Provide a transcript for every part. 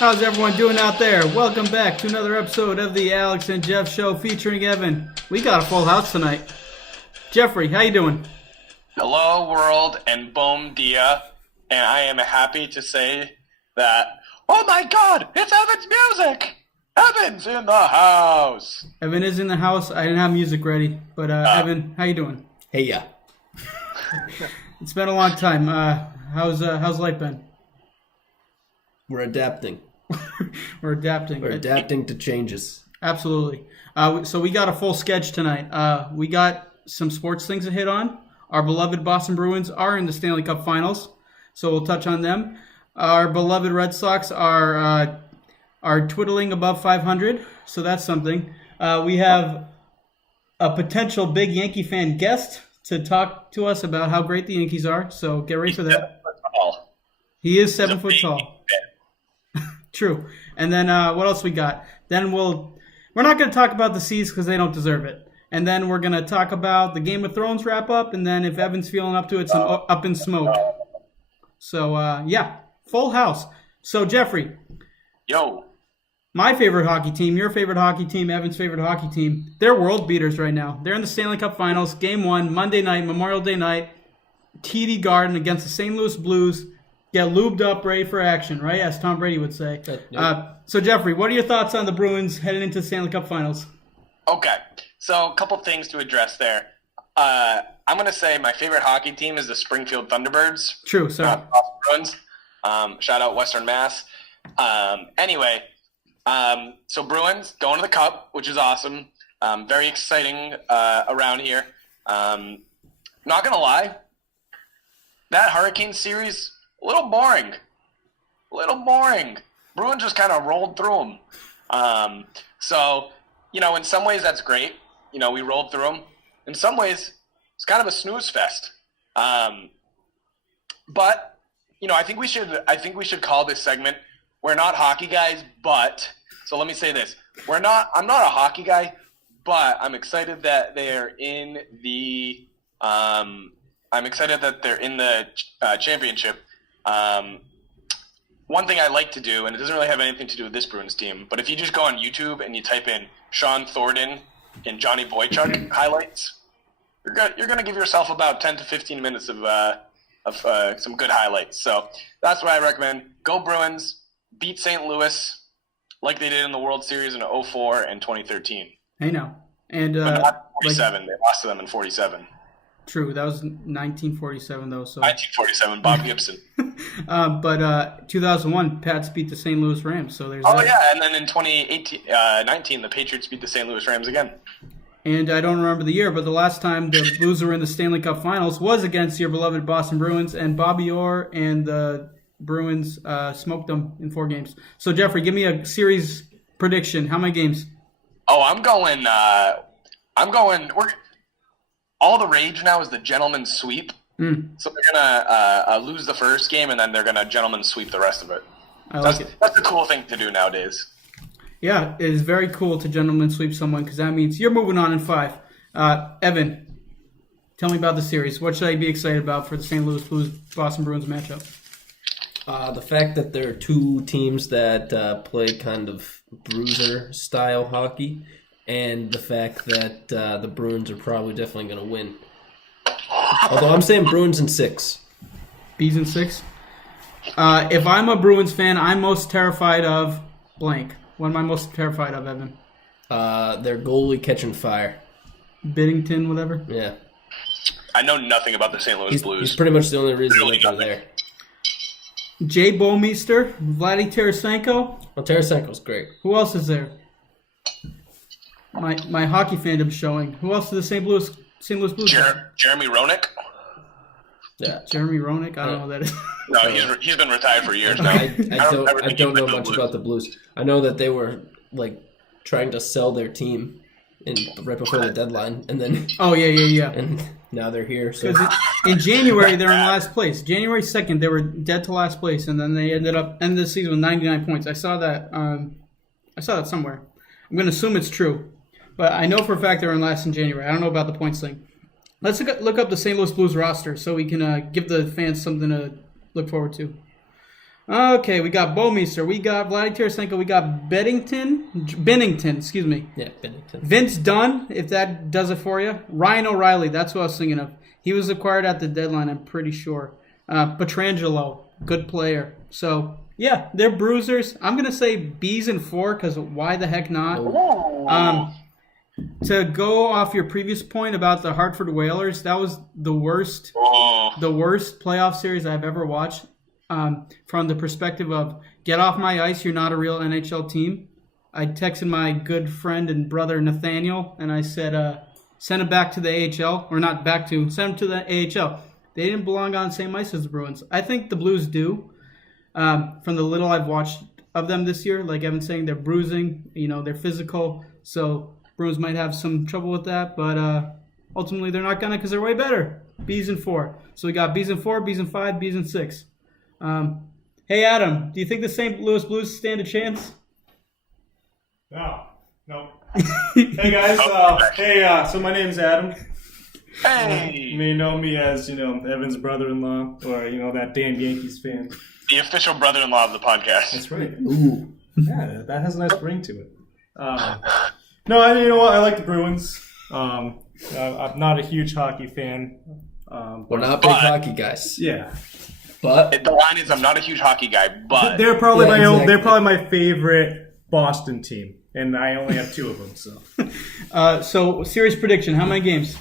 How's everyone doing out there? Welcome back to another episode of the Alex and Jeff Show featuring Evan. We got a full house tonight. Jeffrey, how you doing? Hello, world, and bom dia. And I am happy to say that, oh my God, it's Evan's music! Evan's in the house! Evan is in the house. I didn't have music ready, but Evan, how you doing? Hey, yeah. It's been a long time. How's life been? We're adapting. We're adapting. We're adapting to changes. Absolutely. So we got a full sketch tonight. We got some sports things to hit on. Our beloved Boston Bruins are in the Stanley Cup Finals, so we'll touch on them. Our beloved Red Sox are twiddling above 500, so that's something. We have a potential big Yankee fan guest to talk to us about how great the Yankees are, so get ready for that. He is 7 foot tall. True. And then what else we got? Then we're not going to talk about the C's because they don't deserve it. And then we're going to talk about the Game of Thrones wrap up, and then if Evan's feeling up to it, some Up in Smoke. So, yeah, full house. So, Jeffrey. Yo. My favorite hockey team, your favorite hockey team, Evan's favorite hockey team, they're world beaters right now. They're in the Stanley Cup Finals, Game 1, Monday night, Memorial Day night, TD Garden against the St. Louis Blues. Get lubed up, ready for action, right? As Tom Brady would say. So, Jeffrey, what are your thoughts on the Bruins heading into the Stanley Cup Finals? Okay, so a couple things to address there. I'm going to say my favorite hockey team is the Springfield Thunderbirds. True, sorry. Bruins. Shout out Western Mass. Anyway, so Bruins going to the Cup, which is awesome. Very exciting around here. Not going to lie, that Hurricane series, a little boring. Bruins just kind of rolled through them. So, in some ways that's great. We rolled through them. In some ways, it's kind of a snooze fest. But, I think we should call this segment, we're not hockey guys, but, so let me say this. I'm not a hockey guy, but I'm excited that they're in the, championship. One thing I like to do, and it doesn't really have anything to do with this Bruins team, but if you just go on YouTube and you type in Sean Thornton and Johnny Boychuk highlights, you're going to give yourself about 10 to 15 minutes of some good highlights. So that's what I recommend. Go Bruins, beat St. Louis like they did in the World Series in 2004 and 2013. I know. And but not 47. They lost to them in 47. True, that was 1947 though. So 1947, Bob Gibson. But 2001, Pats beat the St. Louis Rams. So there's. Oh yeah, and then in 2019, the Patriots beat the St. Louis Rams again. And I don't remember the year, but the last time the Blues were in the Stanley Cup Finals was against your beloved Boston Bruins, and Bobby Orr and the Bruins smoked them in 4 games. So Jeffrey, give me a series prediction. How many games? Oh, I'm going. All the rage now is the gentleman's sweep. So they're gonna lose the first game, and then they're gonna gentleman sweep the rest of it. That's the cool thing to do nowadays. Yeah, it is very cool to gentleman sweep someone because that means you're moving on in 5. Evan, tell me about the series. What should I be excited about for the St. Louis Blues Boston Bruins matchup? The fact that there are 2 teams that play kind of bruiser-style hockey, and the fact that the Bruins are probably definitely going to win. Although I'm saying Bruins in 6. Bees in 6? If I'm a Bruins fan, I'm most terrified of blank. What am I most terrified of, Evan? Their goalie catching fire. Biddington, whatever? Yeah. I know nothing about the St. Louis Blues. He's pretty much the only reason that they're there. Jay Bomeister, Vladdy Tarasenko. Well, Tarasenko's great. Who else is there? My hockey fandom's showing. Who else is the St. Louis Blues? Jeremy Roenick. Yeah. Jeremy Roenick? I don't know what that is. No, he's been retired for years now. I don't know much about the Blues. I know that they were trying to sell their team right before the deadline, and then oh yeah. And now they're here. So in January they're in last place. January 2nd they were dead to last place, and then they ended the season with 99 points. I saw that. Somewhere. I'm going to assume it's true, but I know for a fact they were in last in January. I don't know about the points thing. Let's look up the St. Louis Blues roster so we can give the fans something to look forward to. Okay, we got Bowmeister, we got Vladdy Tarasenko, we got Bennington, excuse me. Yeah, Bennington. Vince Dunn, if that does it for you. Ryan O'Reilly, that's what I was thinking of. He was acquired at the deadline, I'm pretty sure. Petrangelo, good player. So, yeah, they're bruisers. I'm going to say B's and 4 because why the heck not? To go off your previous point about the Hartford Whalers, that was the worst playoff series I've ever watched. From the perspective of get off my ice, you're not a real NHL team. I texted my good friend and brother Nathaniel, and I said, send him back to the AHL, or not back to, send him to the AHL. They didn't belong on the same ice as the Bruins. I think the Blues do. From the little I've watched of them this year, like Evan's saying, they're bruising, they're physical, so Bruins might have some trouble with that, but ultimately they're not going to because they're way better. B's and 4. So we got B's and 4, B's and 5, B's and 6. Hey, Adam, do you think the St. Louis Blues stand a chance? No. Hey, guys. So my name's Adam. Hey! You may know me as, Evan's brother-in-law or, that damn Yankees fan. The official brother-in-law of the podcast. That's right. Ooh. Yeah, that has a nice ring to it. No, you know what? I like the Bruins. I'm not a huge hockey fan. We're not big hockey guys. Yeah. But The line is, I'm not a huge hockey guy, but... They're probably exactly. They're probably my favorite Boston team, and I only have 2 of them, so. So, series prediction, how many games?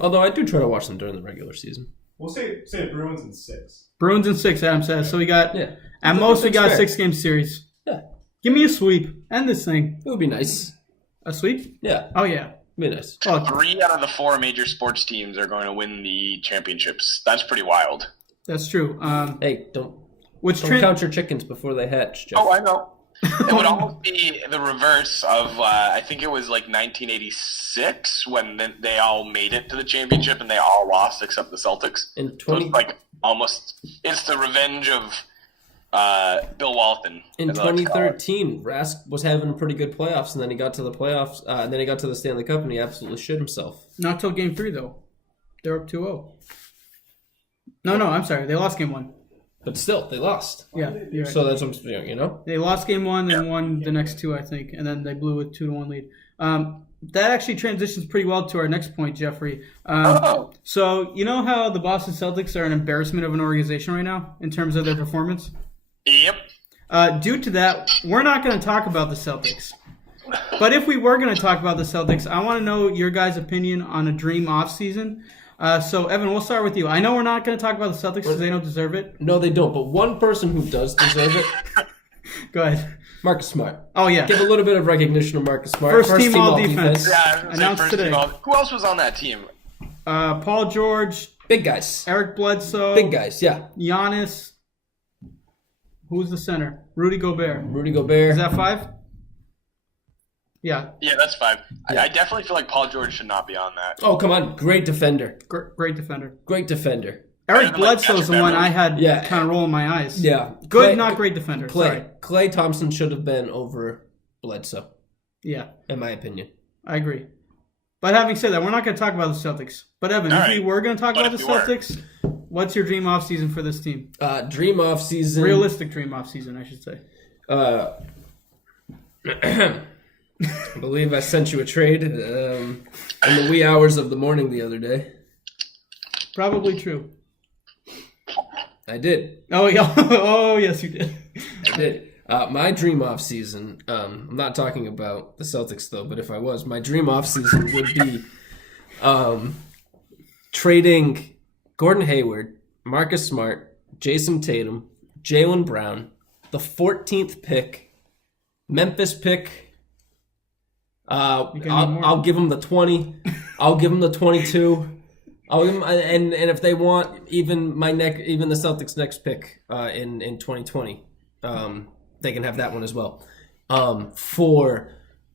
although I do try to watch them during the regular season. We'll say Bruins in 6. Bruins in 6, Adam says. So we got, Yeah. at most, we got a fair. 6-game series. Yeah. Give me a sweep. End this thing. It would be nice. A sweep? Yeah. Oh, yeah. It'd be nice. Oh, 3 out of the 4 major sports teams are going to win the championships. That's pretty wild. that's true. Hey, don't Which count your chickens before they hatch, Jeff. Oh, I know. It would almost be the reverse of, I think it was like 1986 when they all made it to the championship and they all lost except the Celtics. In So it's like almost, it's the revenge of Bill Walton. In as I like to call it. 2013, Rask was having a pretty good playoffs, and then he got to the playoffs, and then he got to the Stanley Cup, and he absolutely shit himself. Not till game 3, though. They're up 2-0. No, I'm sorry. They lost game 1. But still, they lost. Yeah, you're right. So that's what I'm saying, They lost game 1, then won the next 2, I think, and then they blew a 2-1 lead. That actually transitions pretty well to our next point, Jeffrey. So you know how the Boston Celtics are an embarrassment of an organization right now in terms of their performance? Yep. Due to that, we're not going to talk about the Celtics. But if we were going to talk about the Celtics, I want to know your guys' opinion on a dream offseason. So, Evan, we'll start with you. I know we're not going to talk about the Celtics because they don't deserve it. No, they don't. But one person who does deserve it, Go ahead. Marcus Smart. Oh, yeah. Give a little bit of recognition to Marcus Smart. First team all defense. Yeah, I was gonna say Announced first today. team all- Who else was on that team? Paul George, Big guys. Eric Bledsoe, Big guys, yeah. Giannis. Who's the center? Rudy Gobert. Rudy Gobert. Is that 5? Yeah, Yeah, that's 5. I definitely feel like Paul George should not be on that. Oh, come on. Great defender. great defender. Great defender. Eric than, like, Bledsoe is the Patrick one I Beverley. had kind of rolling my eyes. Yeah. Good, Clay- not great defender. Sorry. Clay Thompson should have been over Bledsoe, Yeah, in my opinion. I agree. But having said that, we're not going to talk about the Celtics. But Evan, All if right. we were going to talk But about the if we were. Celtics, what's your dream offseason for this team? Dream off season. Realistic dream offseason, I should say. I believe I sent you a trade in the wee hours of the morning the other day. Probably true. I did. Oh, yeah. Oh, yes, you did. I did. My dream off season. I'm not talking about the Celtics though, but if I was, my dream off season would be trading Gordon Hayward, Marcus Smart, Jason Tatum, Jaylen Brown, the 14th pick, Memphis pick. I'll give them the 20. I'll give them the 22. I'll give them, and if they want even the Celtics' next pick in 2020, they can have that one as well. For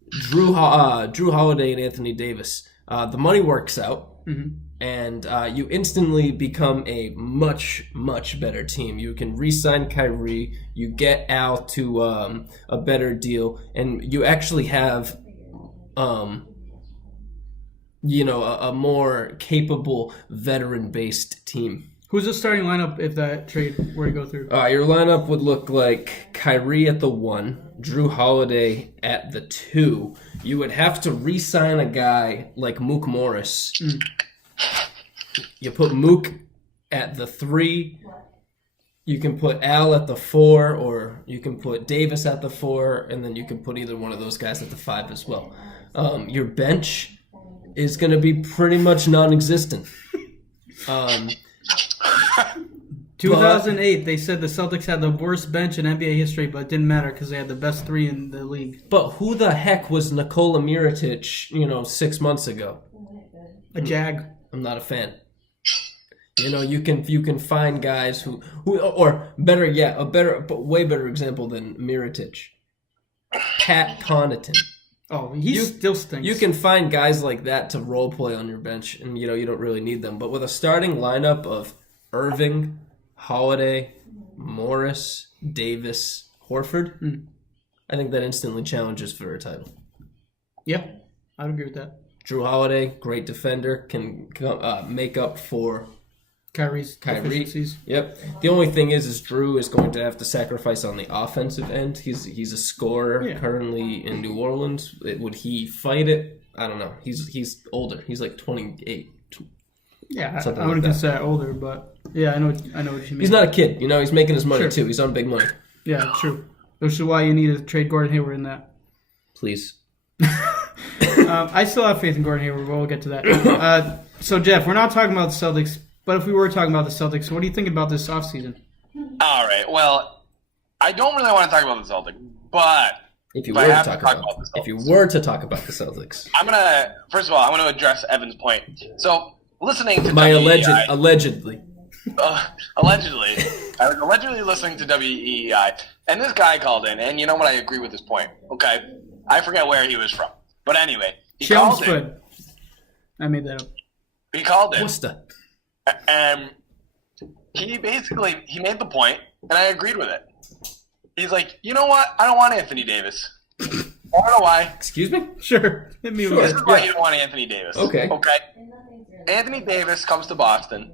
Drew Holiday and Anthony Davis, the money works out, and you instantly become a much, much better team. You can re-sign Kyrie, you get Al to a better deal, and you actually have a more capable veteran-based team. Who's the starting lineup if that trade were to go through? Your lineup would look like Kyrie at the 1, Drew Holiday at the 2. You would have to re-sign a guy like Mook Morris. You put Mook at the 3. You can put Al at the 4, or you can put Davis at the 4, and then you can put either one of those guys at the 5 as well. Your bench is going to be pretty much non-existent. 2008, they said the Celtics had the worst bench in NBA history, but it didn't matter because they had the best 3 in the league. But who the heck was Nikola Mirotic, 6 months ago? A jag. I'm not a fan. You can find guys who or better yet, way better example than Mirotic. Pat Connaughton. Oh, he still stinks. You can find guys like that to role play on your bench, and you don't really need them. But with a starting lineup of Irving, Holiday, Morris, Davis, Horford, I think that instantly challenges for a title. Yep, I'd agree with that. Drew Holiday, great defender, can make up for Kyrie's deficiencies. Yep. The only thing is Drew is going to have to sacrifice on the offensive end. He's a scorer currently in New Orleans. Would he fight it? I don't know. He's older. He's like 28. Yeah, I wouldn't consider that older, but yeah, I know what you mean. He's not a kid. He's making his money too. He's on big money. Yeah, true. Which is why you need to trade Gordon Hayward in that. Please. I still have faith in Gordon Hayward, but we'll get to that. So, Jeff, we're not talking about the Celtics, but if we were talking about the Celtics, what do you think about this offseason? All right. Well, I don't really want to talk about the Celtics, but if you were to talk about the Celtics, first of all, I want to address Evan's point. So, listening to allegedly. Allegedly, I was allegedly listening to WEEI, and this guy called in, and you know what? I agree with his point. Okay, I forget where he was from, but anyway, he called in. I made that up. He called in. Worcester. And he made the point, and I agreed with it. He's like, you know what? I don't want Anthony Davis. I don't know why. Excuse me? Sure. Hit me with This is why you don't want Anthony Davis. Okay. Anthony Davis comes to Boston.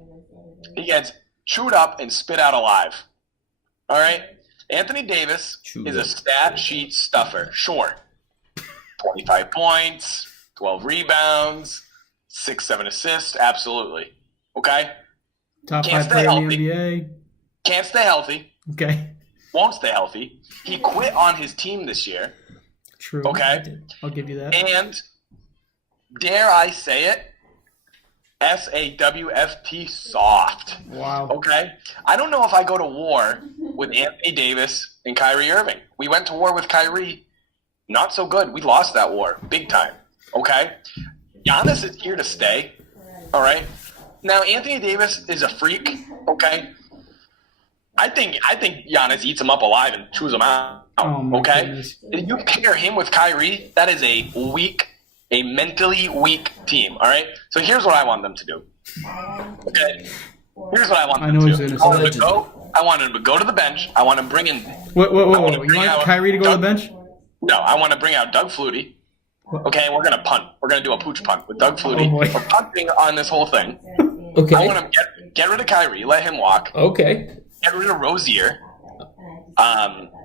He gets chewed up and spit out alive. All right? Anthony Davis is a stat sheet stuffer. Sure. 25 points, 12 rebounds, 6-7 assists. Absolutely. Okay? Top 5 player in the NBA. Can't stay healthy. Okay. Won't stay healthy. He quit on his team this year. True. Okay? I'll give you that. And, dare I say it, SAWFT soft. Wow. Okay? I don't know if I go to war with Anthony Davis and Kyrie Irving. We went to war with Kyrie. Not so good. We lost that war. Big time. Okay? Giannis is here to stay. All right? Now, Anthony Davis is a freak, okay? I think Giannis eats him up alive and chews him out, okay? Goodness. If you pair him with Kyrie, that is a mentally weak team, all right? So here's what I want them to do, okay? Here's what I want them to do. I want them to go to the bench. I want to bring in... Whoa. You want Kyrie to go to the bench? No, I want to bring out Doug Flutie. Okay, we're going to punt. We're going to do a pooch punt with Doug Flutie. Oh, boy. We're punting on this whole thing. Okay. I want to get rid of Kyrie, let him walk. Okay. Get rid of Rozier.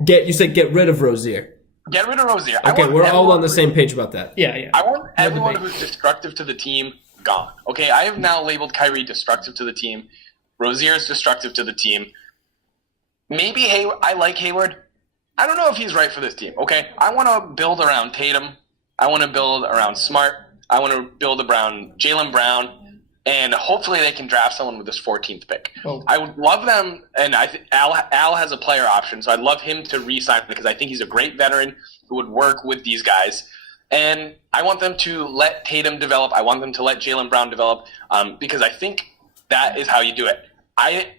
You said get rid of Rozier. Get rid of Rozier. Okay, we're all on the same page about that. Yeah. I want everyone who's destructive to the team gone. Okay, I have now labeled Kyrie destructive to the team. Rozier is destructive to the team. Maybe I like Hayward. I don't know if he's right for this team. Okay, I want to build around Tatum. I want to build around Smart. I want to build around Jaylen Brown, and hopefully they can draft someone with this 14th pick. Oh. I would love them, and Al has a player option, so I'd love him to re-sign because I think he's a great veteran who would work with these guys. And I want them to let Tatum develop. I want them to let Jaylen Brown develop because I think that is how you do it. I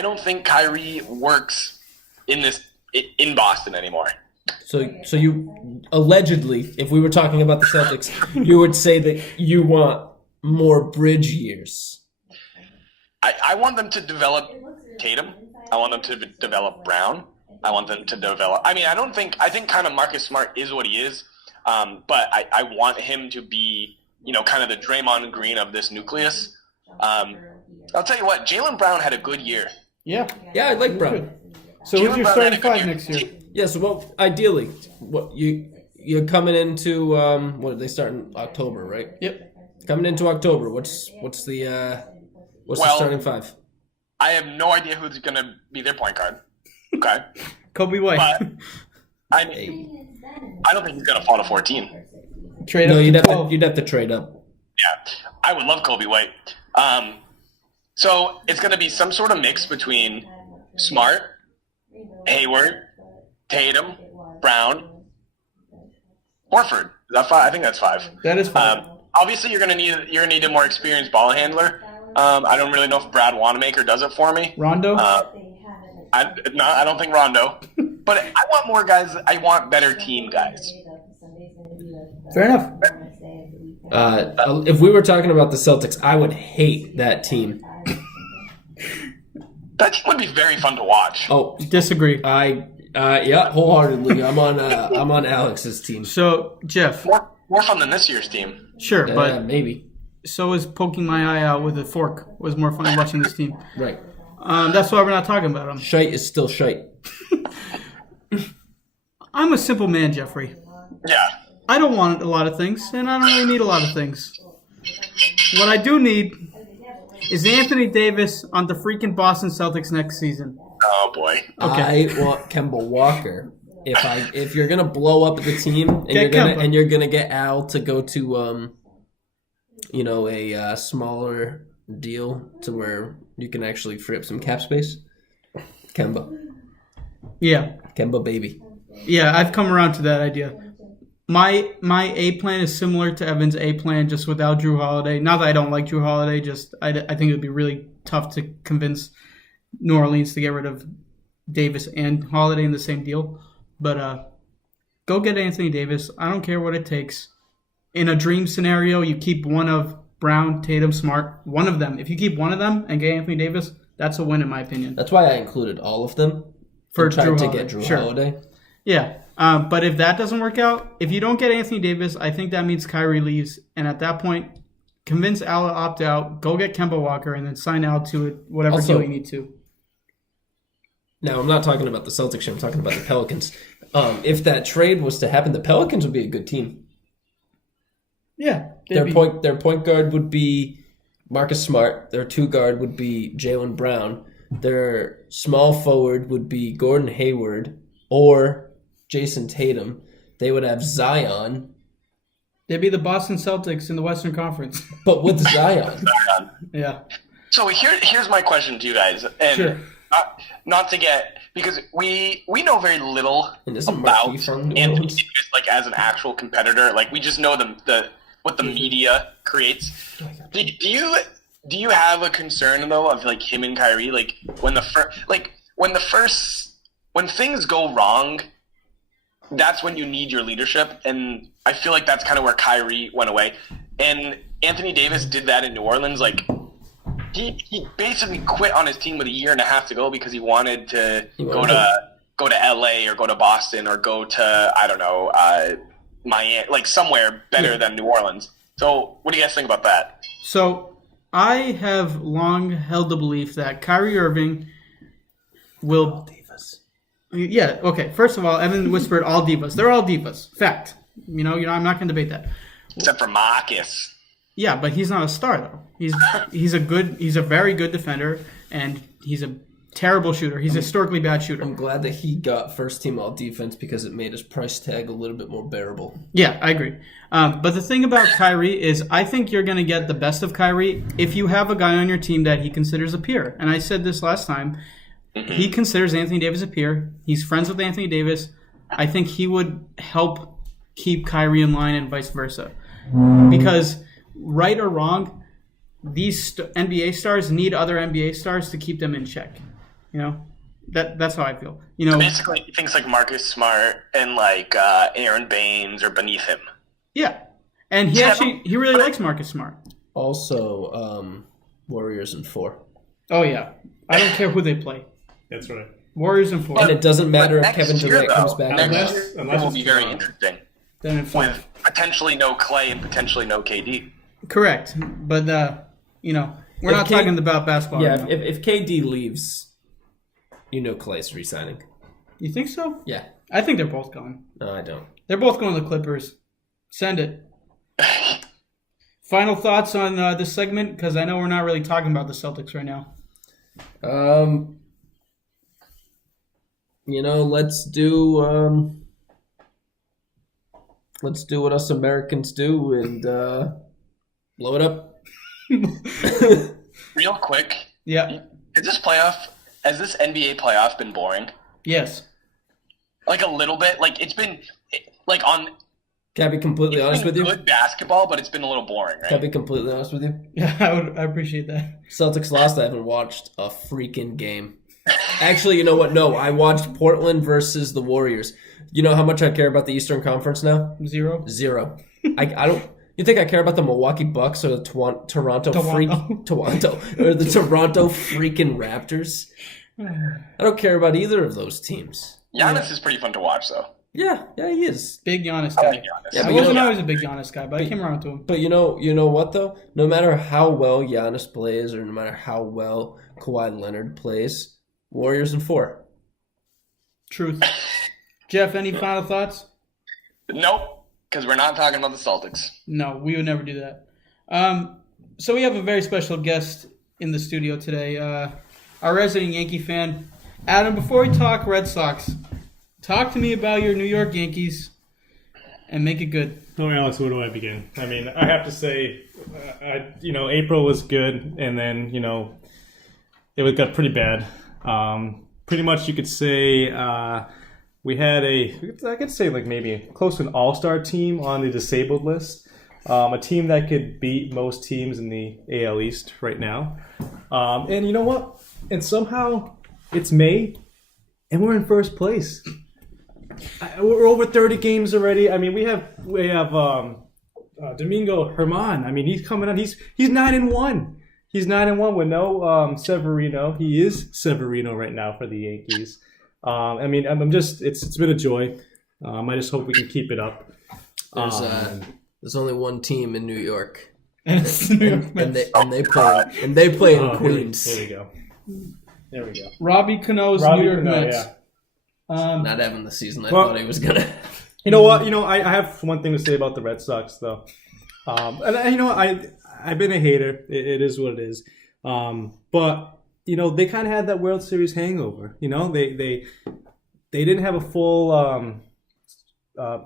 don't think Kyrie works in Boston anymore. So you allegedly, if we were talking about the Celtics, you would say that you want more bridge years. I want them to develop Tatum. I want them to develop Brown. I want them to develop. I think kind of Marcus Smart is what he is, but I want him to be, kind of the Draymond Green of this nucleus. I'll tell you what, Jaylen Brown had a good year. Yeah. Yeah, I like Brown. So who's Jaylen your Brown starting had a good five year. next year? Yeah, so well, ideally, what you're coming into what they start in October, right? Yep. Coming into October, what's the starting five? I have no idea who's going to be their point guard. Okay. Kobe White. But I don't think he's going to fall to 14. Trade No, up you'd to have 12. to, you'd have to trade up. Yeah, I would love Kobe White. So it's going to be some sort of mix between Smart, Hayward, Tatum, Brown, Horford. Is that five? I think that's five. That is fine. Obviously, you're gonna need a more experienced ball handler. I don't really know if Brad Wanamaker does it for me. Rondo? I don't think Rondo. But I want more guys. I want better team guys. Fair enough. If we were talking about the Celtics, I would hate that team. That team would be very fun to watch. Oh, Disagree. yeah, wholeheartedly. I'm on Alex's team. So, Jeff, More fun than this year's team. sure, but Maybe. so is poking my eye out with a fork was more fun than watching this team. Right. That's why we're not talking about them. Shite is still shite. I'm a simple man, Jeffrey. Yeah. I don't want a lot of things, and I don't really need a lot of things. What I do need is Anthony Davis on the freaking Boston Celtics next season. Oh boy. Okay. I want Kemba Walker. If you're gonna blow up the team Get you're gonna get Al to go to a smaller deal to where you can actually free up some cap space. Kemba baby. Yeah, I've come around to that idea. My A plan is similar to Evan's A plan, just without Drew Holiday. Not that I don't like Drew Holiday, just I think it would be really tough to convince New Orleans to get rid of Davis and Holiday in the same deal. But go get Anthony Davis. I don't care what it takes. In a dream scenario, you keep one of Brown, Tatum, Smart, one of them. If you keep one of them and get Anthony Davis, that's a win in my opinion. That's why I included all of them For and tried Drew to Holiday. get Drew Sure. Holiday. Yeah. But if that doesn't work out, if you don't get Anthony Davis, I think that means Kyrie leaves. And at that point, convince Al to opt out, go get Kemba Walker, and then sign Al to it, whatever Also- deal you need to. Now, I'm not talking about the Celtics here. I'm talking about the Pelicans. If that trade was to happen, the Pelicans would be a good team. Yeah. Their point guard would be Marcus Smart. Their two guard would be Jaylen Brown. Their small forward would be Gordon Hayward or Jason Tatum. They would have Zion, They'd be the Boston Celtics in the Western Conference. but with Zion. Yeah. So here's my question to you guys, and Sure. not to get, because we know very little And isn't about Marquis from New Anthony Orleans? Davis, like as an actual competitor. Like we just know what the media creates. Do you have a concern though of like him and Kyrie, like when things go wrong, that's when you need your leadership, and I feel like that's kind of where Kyrie went away, and Anthony Davis did that in New Orleans. Like he basically quit on his team with a year and a half to go because he wanted to go to LA or go to Boston or go to Miami, like somewhere better than New Orleans. So what do you guys think about that? So I have long held the belief that Kyrie Irving will. Yeah. Okay. First of all, Evan whispered all divas. They're all divas. Fact. You know. I'm not going to debate that. Except for Marcus. Yeah, but he's not a star though. He's a very good defender, and he's a terrible shooter. He's a historically bad shooter. I'm glad that he got first team all defense because it made his price tag a little bit more bearable. Yeah, I agree. But the thing about Kyrie is I think you're going to get the best of Kyrie if you have a guy on your team that he considers a peer. And I said this last time. He considers Anthony Davis a peer. He's friends with Anthony Davis. I think he would help keep Kyrie in line and vice versa. Because right or wrong, these NBA stars need other NBA stars to keep them in check. You know, that's how I feel. You know, Basically, he thinks like Marcus Smart and like Aaron Baines are beneath him. yeah, and he really likes Marcus Smart. Also, Warriors in 4. Oh yeah, I don't care who they play. That's right. Warriors in 4. And it doesn't matter if Next Kevin year, Durant though, comes back. Next Unless- year unless will it's be very Toronto. interesting. Then in 5. With potentially no Clay and potentially no KD. Correct, but you know, We're not talking about basketball. Yeah, right now. if KD leaves, Clay's resigning. You think so? Yeah. I think they're both going. No, I don't. They're both going to the Clippers. Send it. Final thoughts on this segment? Because I know we're not really talking about the Celtics right now. Let's do what us Americans do and blow it up. Real quick, Yeah. has this NBA playoff been boring? Yes. Like a little bit. Like it's been like on. Can I be completely honest with you? Good basketball, but it's been a little boring, right? Can I be completely honest with you? Yeah, I appreciate that. Celtics lost. I haven't watched a freaking game. Actually, you know what? No, I watched Portland versus the Warriors. You know how much I care about the Eastern Conference now? 0. 0. I don't. You think I care about the Milwaukee Bucks or the Toronto or the Toronto freaking Raptors? I don't care about either of those teams. Giannis is pretty fun to watch, though. Yeah, he is. Big Giannis I guy. like Giannis. Yeah, I wasn't always a big Giannis guy, but I came around to him. But you know what though? No matter how well Giannis plays, or no matter how well Kawhi Leonard plays, Warriors in 4. Truth. Jeff, any final thoughts? Nope, because we're not talking about the Celtics. No, we would never do that. So we have a very special guest in the studio today, our resident Yankee fan. Adam, before we talk Red Sox, talk to me about your New York Yankees and make it good. Oh, Alex, where do I begin? I mean, I have to say, April was good, and then, it got pretty bad. Pretty much you could say we had I could say like maybe close to an all-star team on the disabled list. A team that could beat most teams in the AL East right now. And you know what? And somehow it's May, and we're in first place. We're over 30 games already. I mean, we have Domingo Germán. I mean, he's coming on. He's 9-1. He's 9-1 with no Severino. He is Severino right now for the Yankees. I mean, it's been a joy. I just hope we can keep it up. There's only one team in New York, And it's the New York Mets. and they play in Queens. There we go. Robbie Cano's New York Mets. Yeah. Not having the season I thought he was gonna. You know what? I have one thing to say about the Red Sox, though. I've been a hater. It is what it is. But they kind of had that World Series hangover. They didn't have a full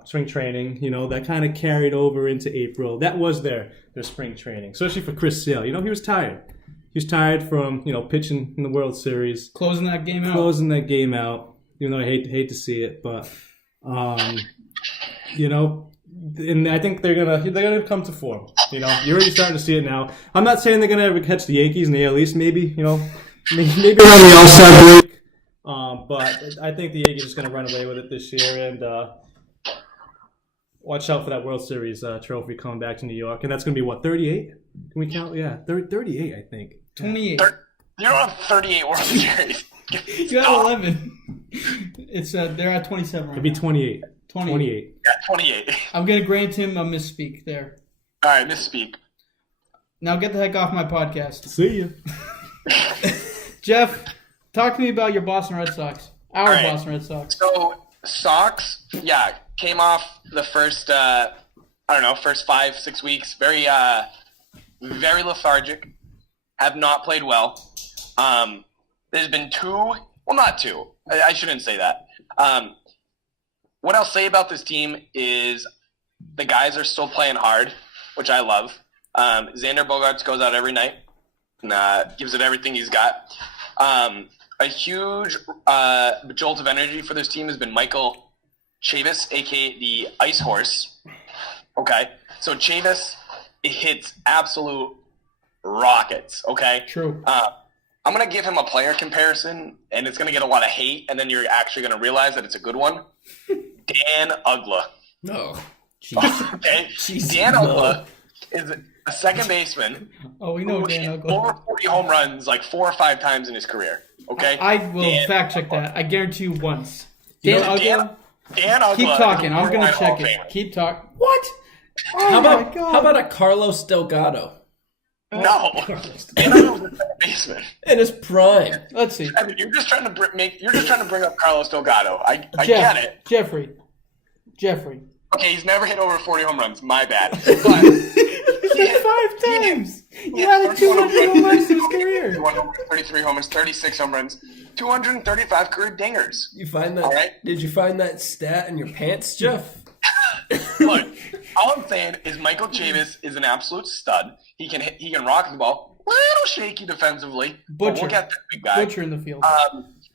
spring training. That kind of carried over into April. That was their spring training, especially for Chris Sale. He was tired. He was tired from pitching in the World Series, Closing that game out. Even though I hate to see it, but and I think they're gonna come to form. You're already starting to see it now. I'm not saying they're gonna ever catch the Yankees in the AL East, maybe maybe around the All-Star break. But I think the Yankees are just gonna run away with it this year, and watch out for that World Series trophy coming back to New York, and that's gonna be what, 38? Can we count? Yeah, 38, I think. 28. You don't have 38 World Series. You got 11. It's they're at 27 right It'd be now. 28. 28. Yeah, 28. I'm going to grant him a misspeak there. All right, misspeak. Now get the heck off my podcast. See ya. Jeff, talk to me about your Boston Red Sox. Our right. Boston Red Sox. So, Sox, came off the first, first 5-6 weeks. Very lethargic. Have not played well. There's been not two. I shouldn't say that. What I'll say about this team is the guys are still playing hard, which I love. Xander Bogaerts goes out every night and gives it everything he's got. A huge jolt of energy for this team has been Michael Chavis, a.k.a. the Ice Horse. Okay? So Chavis hits absolute rockets, okay? True. I'm going to give him a player comparison, and it's going to get a lot of hate, and then you're actually going to realize that it's a good one. Dan Uggla. No. Okay? Dan Uggla is a second baseman. Oh, we know who Dan hit Uggla. over 40 home runs like 4 or 5 times in his career, okay? I will Dan fact check that. I guarantee you once. Dan Dan Uggla. Uggla. Keep talking. I'm going borderline to Hall check of it. Famer. Keep talking. What? Oh How my about God. how about a Carlos Delgado? No. Evan was the second baseman. In his prime. Let's see. I mean, you're just trying to bring up Carlos Delgado. I get it. Jeffrey. Okay, he's never hit over 40 home runs. My bad. But He hit 5 times. He had 200 home runs in his career. 33 home runs, 36 home runs, 235 career dingers. You find that? All right. Did you find that stat in your pants, Jeff? Look, all I'm saying is Michael Chavis is an absolute stud. He can rock the ball. A little shaky defensively, but we'll get that big guy. Butcher in the field.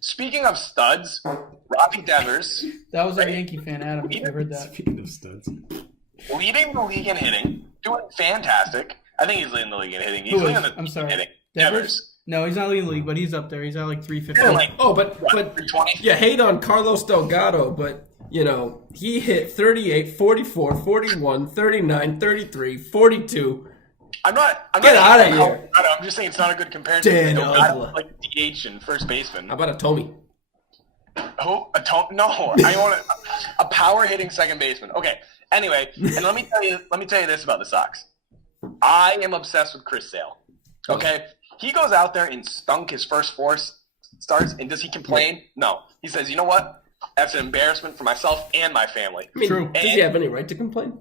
Speaking of studs, Robbie Devers. That was our Yankee fan, Adam. If you heard that. Speaking of studs. Leading the league in hitting, doing fantastic. I think he's leading the league in hitting. He's Who leading is? the I'm sorry. hitting. Devers? No, he's not leading the league, but he's up there. He's at like 350. Yeah, like, But 320? you hate on Carlos Delgado, but he hit 38, 44, 41, 39, 33, 42. I'm not Get out of here. I'm just saying it's not a good comparison. Dan Delgado, Ugla. like DH and first baseman. How about a Tommy? Who? No, I want a power hitting second baseman. Okay. Anyway, and let me tell you this about the Sox. I am obsessed with Chris Sale. Okay, he goes out there and stunk his first 4 starts, and does he complain? No. He says, you know what? That's an embarrassment for myself and my family. I mean, True. Does he have any right to complain?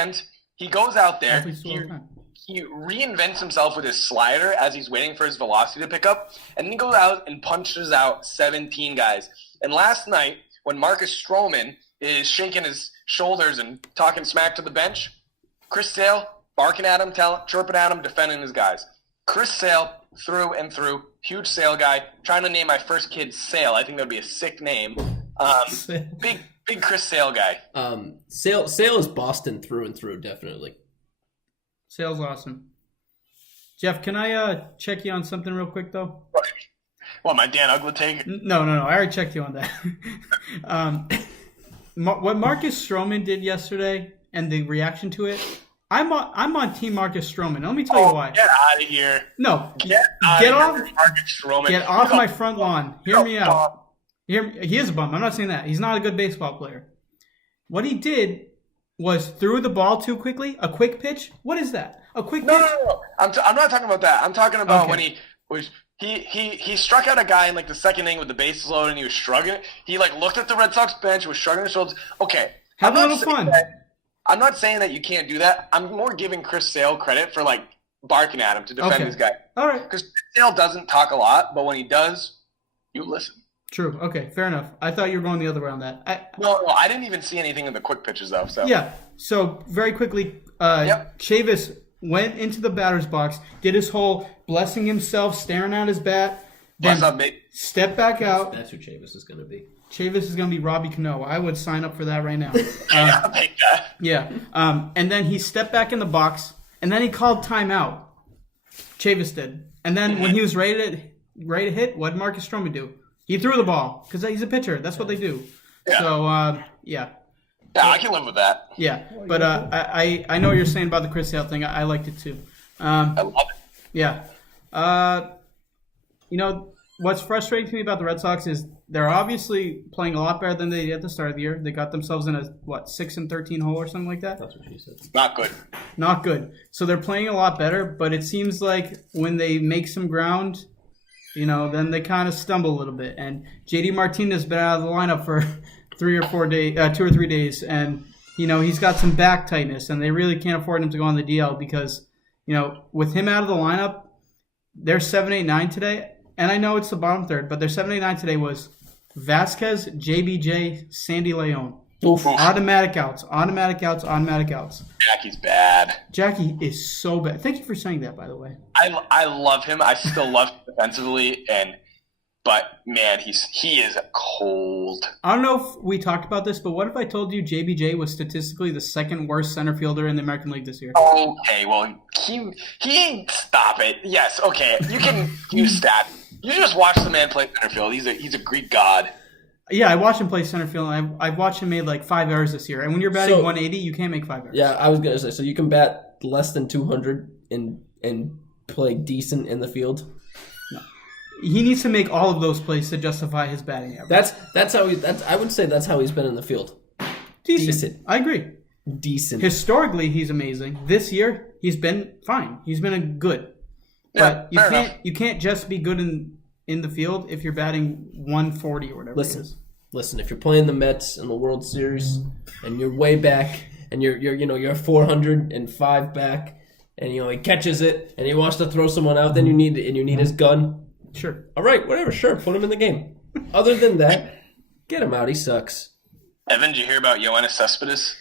And he goes out there. Every single time. He reinvents himself with his slider as he's waiting for his velocity to pick up, and then he goes out and punches out 17 guys. And last night, when Marcus Stroman is shaking his shoulders and talking smack to the bench, Chris Sale barking at him, chirping at him, defending his guys. Chris Sale, through and through, huge Sale guy. Trying to name my first kid Sale. I think that would be a sick name. Big Chris Sale guy. Sale is Boston through and through, definitely. Sale's awesome. Jeff, can I check you on something real quick, though? What, my Dan Ugla take? No. I already checked you on that. What Marcus Stroman did yesterday and the reaction to it, I'm on Team Marcus Stroman. Let me tell you why. Get out of here. No. Get off. Marcus Stroman. Get off my front lawn. Hear me out. He is a bum. I'm not saying that. He's not a good baseball player. What he did was threw the ball too quickly. A quick pitch? What is that? A quick pitch? No. I'm not talking about that. I'm talking about when he was he struck out a guy in like the second inning with the bases loaded and he was shrugging. He like looked at the Red Sox bench, was shrugging his shoulders. Okay. Have a little fun. I'm not saying that you can't do that. I'm more giving Chris Sale credit for like barking at him to defend his guy. All right. Because Chris Sale doesn't talk a lot, but when he does, you listen. True. Okay, fair enough. I thought you were going the other way on that. No, I didn't even see anything in the quick pitches though. So yeah. So very quickly, Chavis went into the batter's box, did his whole blessing himself, staring at his bat, then What's up, mate? step back out. That's who Chavis is going to be. Chavis is going to be Robbie Cano. I would sign up for that right now. I'll take that. Yeah. And then he stepped back in the box, and then he called timeout. Chavis did. And then when he was ready to hit, what did Marcus Stroman do? He threw the ball because he's a pitcher. That's what they do. Yeah. So, Yeah, I can live with that. Yeah. But I know what you're saying about the Chris Sale thing. I liked it too. I love it. Yeah. What's frustrating to me about the Red Sox is they're obviously playing a lot better than they did at the start of the year. They got themselves in a 6-13 hole or something like that. That's what she said. Not good. Not good. So they're playing a lot better, but it seems like when they make some ground, then they kind of stumble a little bit. And JD Martinez has been out of the lineup for 2 or 3 days, and he's got some back tightness, and they really can't afford him to go on the DL because with him out of the lineup, they're 7-8-9 today. And I know it's the bottom third, but their 7-8-9 today was Vasquez, JBJ, Sandy Leon. Oof. Automatic outs. Jackie's bad. Jackie is so bad. Thank you for saying that, by the way. I love him. I still love him defensively, but man, he is cold. I don't know if we talked about this, but what if I told you JBJ was statistically the second worst center fielder in the American League this year? Okay, well, he stop it. Yes, okay, you can use stats. You just watch the man play center field. He's a Greek god. Yeah, I watched him play center field. And I've watched him make like 5 errors this year. And when you're batting 180, you can't make 5 errors. Yeah, I was gonna say. So you can bat less than 200 and play decent in the field. No, he needs to make all of those plays to justify his batting average. That's how I would say that's how he's been in the field. Decent. I agree. decent. Historically, he's amazing. This year, he's been fine. He's been a good. Yeah, But fair enough. you can't just be good in the field if you're batting 140 or whatever it is. Listen, if you're playing the Mets in the World Series and you're way back and you're 405 back and he catches it and he wants to throw someone out, then you need his gun. Sure. All right, whatever, sure, put him in the game. Other than that, get him out. He sucks. Evan, did you hear about Yoenis Cespedes?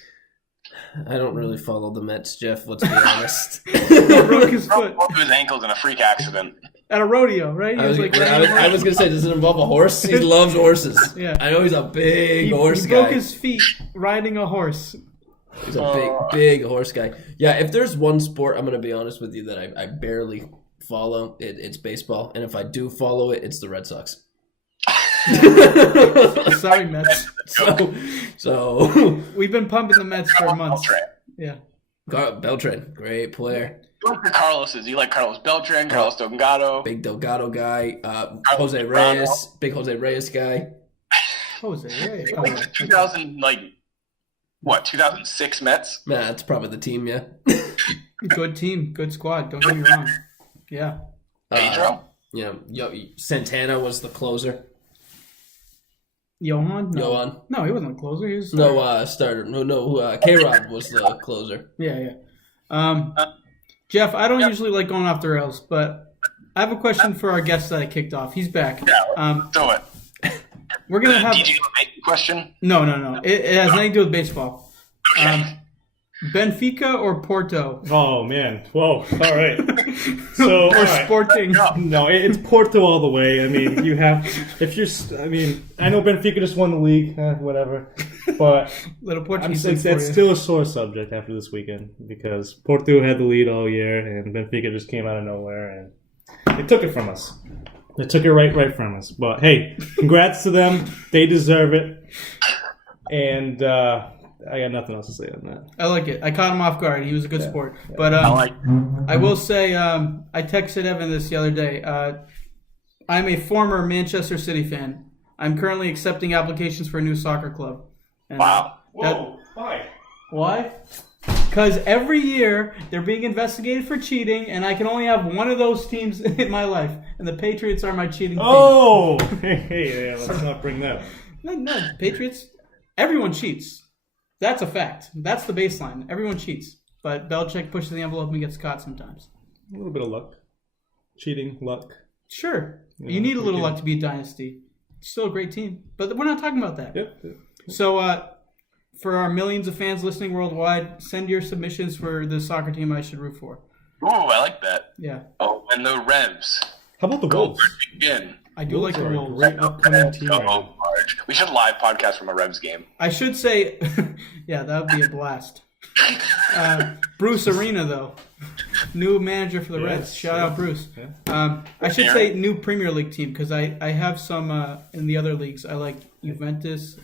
I don't really follow the Mets, Jeff. Let's be honest. He broke his foot Broke his ankles in a freak accident. at a rodeo, right? He I was like, gonna say, does it involve a horse? He loves horses. Yeah. I know he's a big horse he guy. broke his feet riding a horse. He's a big horse guy. Yeah, if there's one sport, I'm going to be honest with you, that I barely follow, it's baseball. And if I do follow it, it's the Red Sox. Sorry, Mets. So We've been pumping the Mets for months. Beltran. Yeah. Beltran, great player. Carlos's. You like Carlos Beltran, Carlos Delgado. Big Delgado guy. Jose Reyes, big Jose Reyes guy. Jose, yeah. Like 2006 Mets? Man, that's probably the team, yeah. Good team, good squad. Don't get me wrong. Yeah. Pedro? Santana was the closer. Johan? No. Johan. No, he wasn't a closer. He was Starter. K-Rod was the closer. Yeah. Jeff, I don't usually like going off the rails, but I have a question for our guest that I kicked off. He's back. Do it. We're gonna have DJ LeMay question? no. It has nothing to do with baseball. Okay. Benfica or Porto? Oh man! Whoa! All right. So Or all right. Sporting? No, it's Porto all the way. I mean, you have if you're. I mean, I know Benfica just won the league, whatever, but Little Portuguese thing for it's you. still a sore subject after this weekend because Porto had the lead all year and Benfica just came out of nowhere and they took it from us. They took it right from us. But hey, congrats to them. They deserve it. And I got nothing else to say on that. I like it. I caught him off guard. He was a good sport. But I will say, I texted Evan this the other day. I'm a former Manchester City fan. I'm currently accepting applications for a new soccer club. And Wow. Whoa! Why? Why? Because every year they're being investigated for cheating, and I can only have one of those teams in my life. And the Patriots are my cheating team. Oh! Hey, let's not bring that up. No, Patriots. Everyone cheats. That's a fact. That's the baseline. Everyone cheats. But Belichick pushes the envelope and gets caught sometimes. A little bit of luck. Cheating, luck. Sure. Yeah, You need a little okay. luck to be a dynasty. Still a great team. But we're not talking about that. Yep. So, for our millions of fans listening worldwide, send your submissions for the soccer team I should root for. Ooh, I like that. Yeah. Oh, and the Revs. How about the Go Wolves? again. I do like the are a Wolves. great upcoming team. Go right now. Marge. We should live podcast from a Revs game. I should say, yeah, that would be a blast. Bruce Arena, though. New manager for the Reds. Yes, Shout out, Bruce. Yeah. I should say new Premier League team because I have some in the other leagues. I like Juventus.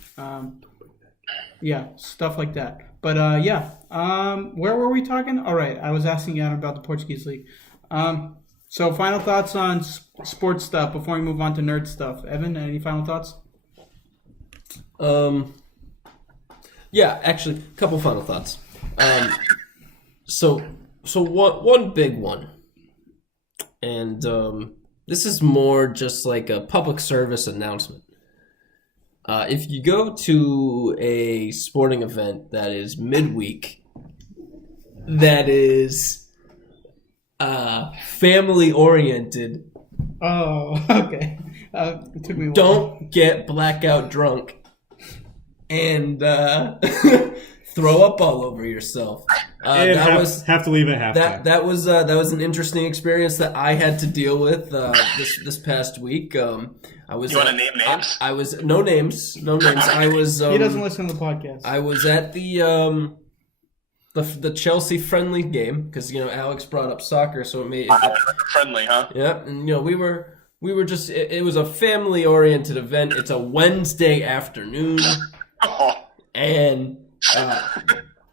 Yeah, stuff like that. But where were we talking? All right, I was asking Adam about the Portuguese league. So final thoughts on sports stuff before we move on to nerd stuff. Evan, any final thoughts? Yeah, actually, a couple final thoughts. So one big one, and this is more just like a public service announcement. If you go to a sporting event that is midweek, that is family oriented, Oh, okay. It took me a while. don't get blackout drunk and throw up all over yourself. And That have to leave at halftime. that was an interesting experience that I had to deal with this past week. I was. You want to name names? I was no names. I was. He doesn't listen to the podcast. I was at the Chelsea friendly game because Alex brought up soccer, so it made. Friendly, huh? Yeah, and we were just. It was a family oriented event. It's a Wednesday afternoon, and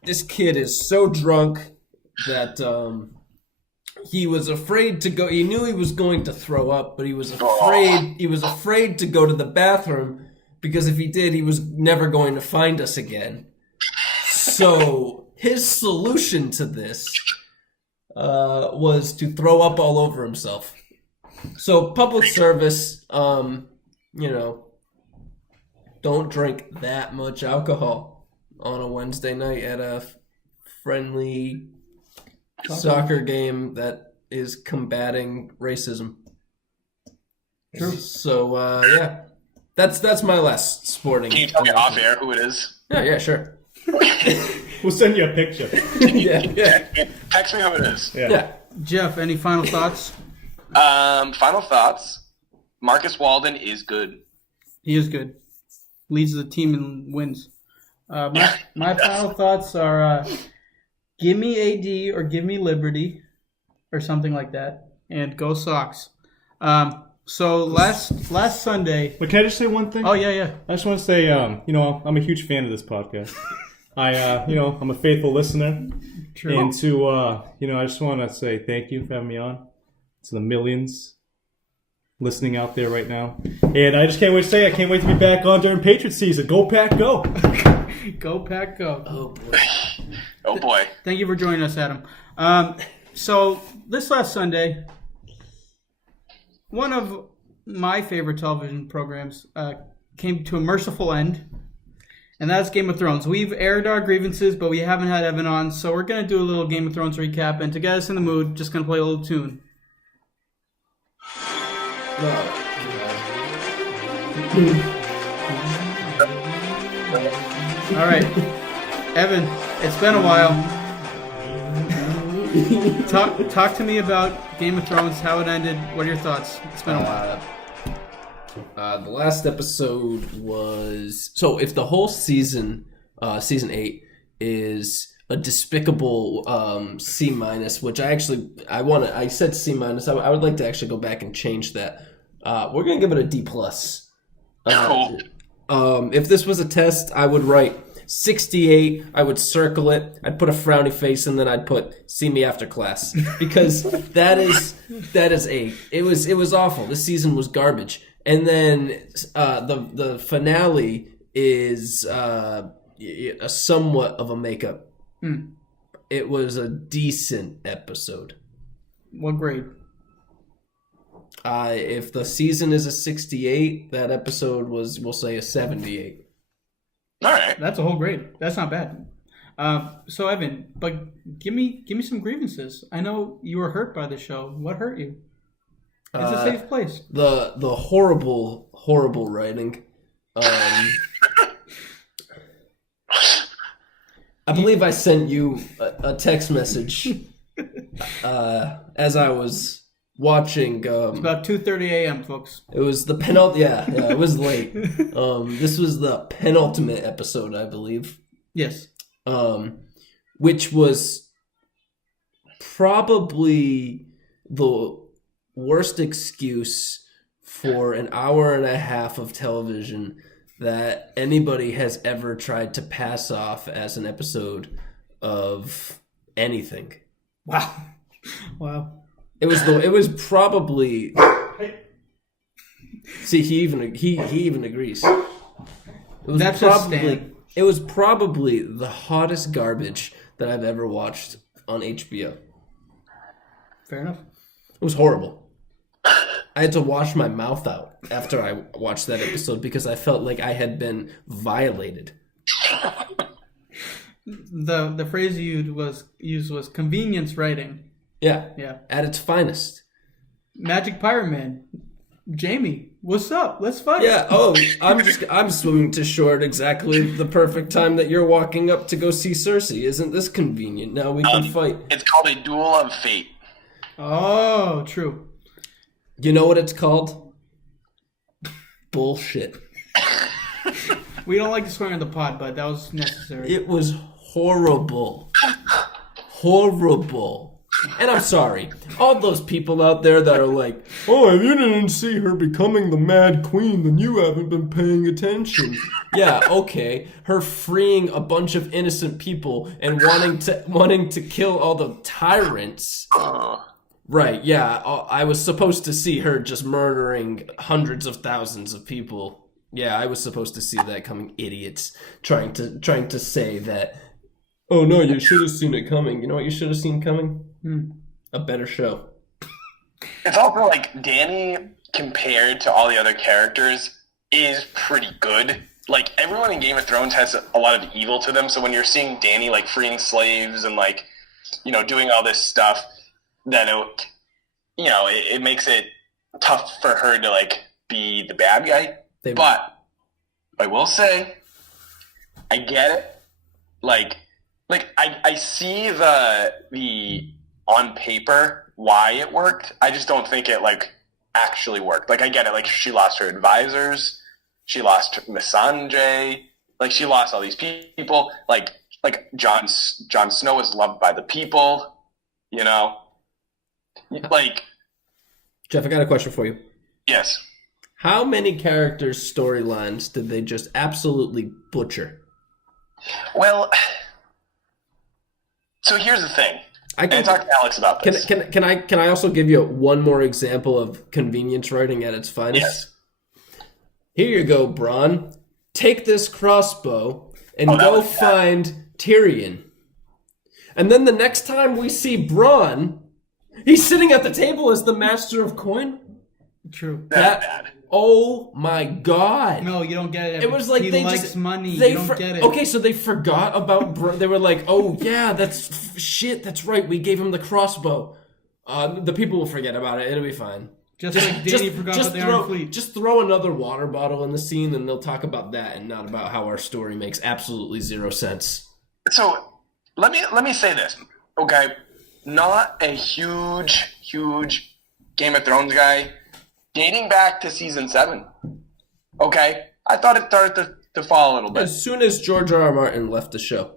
this kid is so drunk that he was afraid to go. He knew he was going to throw up, but he was afraid. He was afraid to go to the bathroom because if he did, he was never going to find us again. So his solution to this was to throw up all over himself. So public service, don't drink that much alcohol on a Wednesday night at a friendly soccer game that is combating racism. True. So yeah, that's my last sporting. Can you tell me off air who it is? Yeah, sure. We'll send you a picture. yeah. Text me who it is. Yeah. Jeff, any final thoughts? Final thoughts. Marcus Walden is good. He is good. Leads the team in wins. My final thoughts are give me AD or give me Liberty or something like that. And go Sox. So last Sunday. But can I just say one thing? Oh, yeah. I just want to say, I'm a huge fan of this podcast. I'm a faithful listener. True. And to, I just want to say thank you for having me on. To the millions listening out there right now. And I just can't wait to say, I can't wait to be back on during Patriots season. Go Pack, go! Go Pack, go. Oh boy. Oh boy. Thank you for joining us, Adam. So this last Sunday, one of my favorite television programs came to a merciful end, and that's Game of Thrones. We've aired our grievances, but we haven't had Evan on, so we're going to do a little Game of Thrones recap, and to get us in the mood, just going to play a little tune. All right, Evan, it's been a while. Talk to me about Game of Thrones, how it ended. What are your thoughts? It's been a while. The last episode was if the whole season 8 is a despicable C-, which I said C-. I would like to actually go back and change that. We're gonna give it a D+. If this was a test, I would write 68. I would circle it. I'd put a frowny face, and then I'd put "See me after class," because that is A. It was awful. This season was garbage. And then the finale is a somewhat of a makeup. It was a decent episode. What grade? If the season is a 68, that episode was, we'll say, a 78. All right. That's a whole grade. That's not bad. So Evan, but give me some grievances. I know you were hurt by the show. What hurt you? It's a safe place. The horrible writing. I believe I sent you a text message as I was watching. It's about 2:30 a.m., folks. It was the penultimate. Yeah, it was late. This was the penultimate episode, I believe. Yes. Which was probably the worst excuse for an hour and a half of television that anybody has ever tried to pass off as an episode of anything. Wow. It was probably. See, he even agrees. It was probably the hottest garbage that I've ever watched on HBO. Fair enough. It was horrible. I had to wash my mouth out after I watched that episode because I felt like I had been violated. The phrase you used was convenience writing. Yeah. At its finest. Magic Pirate Man. Jamie, what's up? Let's fight. Yeah, I'm swimming to shore at exactly the perfect time that you're walking up to go see Cersei. Isn't this convenient? Now we can fight. It's called a duel of fate. Oh, true. You know what it's called? Bullshit. We don't like to swear on the pod, but that was necessary. It was horrible. Horrible. And I'm sorry. All those people out there that are like, oh, if you didn't see her becoming the Mad Queen, then you haven't been paying attention. Yeah, okay. Her freeing a bunch of innocent people and wanting to kill all the tyrants. Right, yeah. I was supposed to see her just murdering hundreds of thousands of people. Yeah, I was supposed to see that coming. Idiots trying to say that Oh no, you should have seen it coming. You know what you should have seen coming? A better show. It's also like Danny, compared to all the other characters, is pretty good. Like, everyone in Game of Thrones has a lot of evil to them, so when you're seeing Danny, like, freeing slaves and, like, you know, doing all this stuff, then it makes it tough for her to, like, be the bad guy. But I will say, I get it. Like I see the on paper why it worked. I just don't think it, like, actually worked. Like, I get it. Like, she lost her advisors. She lost Missandei. Like, she lost all these people. Like Jon Snow is loved by the people. You know, like. Jeff, I got a question for you. Yes. How many characters' storylines did they just absolutely butcher? Well, so here's the thing. I talked to Alex about this. Can I also give you one more example of convenience writing at its finest? Yes. Here you go, Bronn. Take this crossbow and go find Tyrion. And then the next time we see Bronn, he's sitting at the table as the master of coin. True. That's bad. Oh my God! No, you don't get it. It was like he they likes just money. You don't get it. Okay, so they forgot about. They were like, "Oh yeah, that's shit. That's right. We gave him the crossbow. The people will forget about it. It'll be fine." Just like Danny forgot about the Iron Fleet. Just throw another water bottle in the scene, and they'll talk about that, and not about how our story makes absolutely zero sense. So let me say this, okay? Not a huge Game of Thrones guy. Dating back to season 7, okay? I thought it started to fall a little bit. As soon as George R. Martin left the show.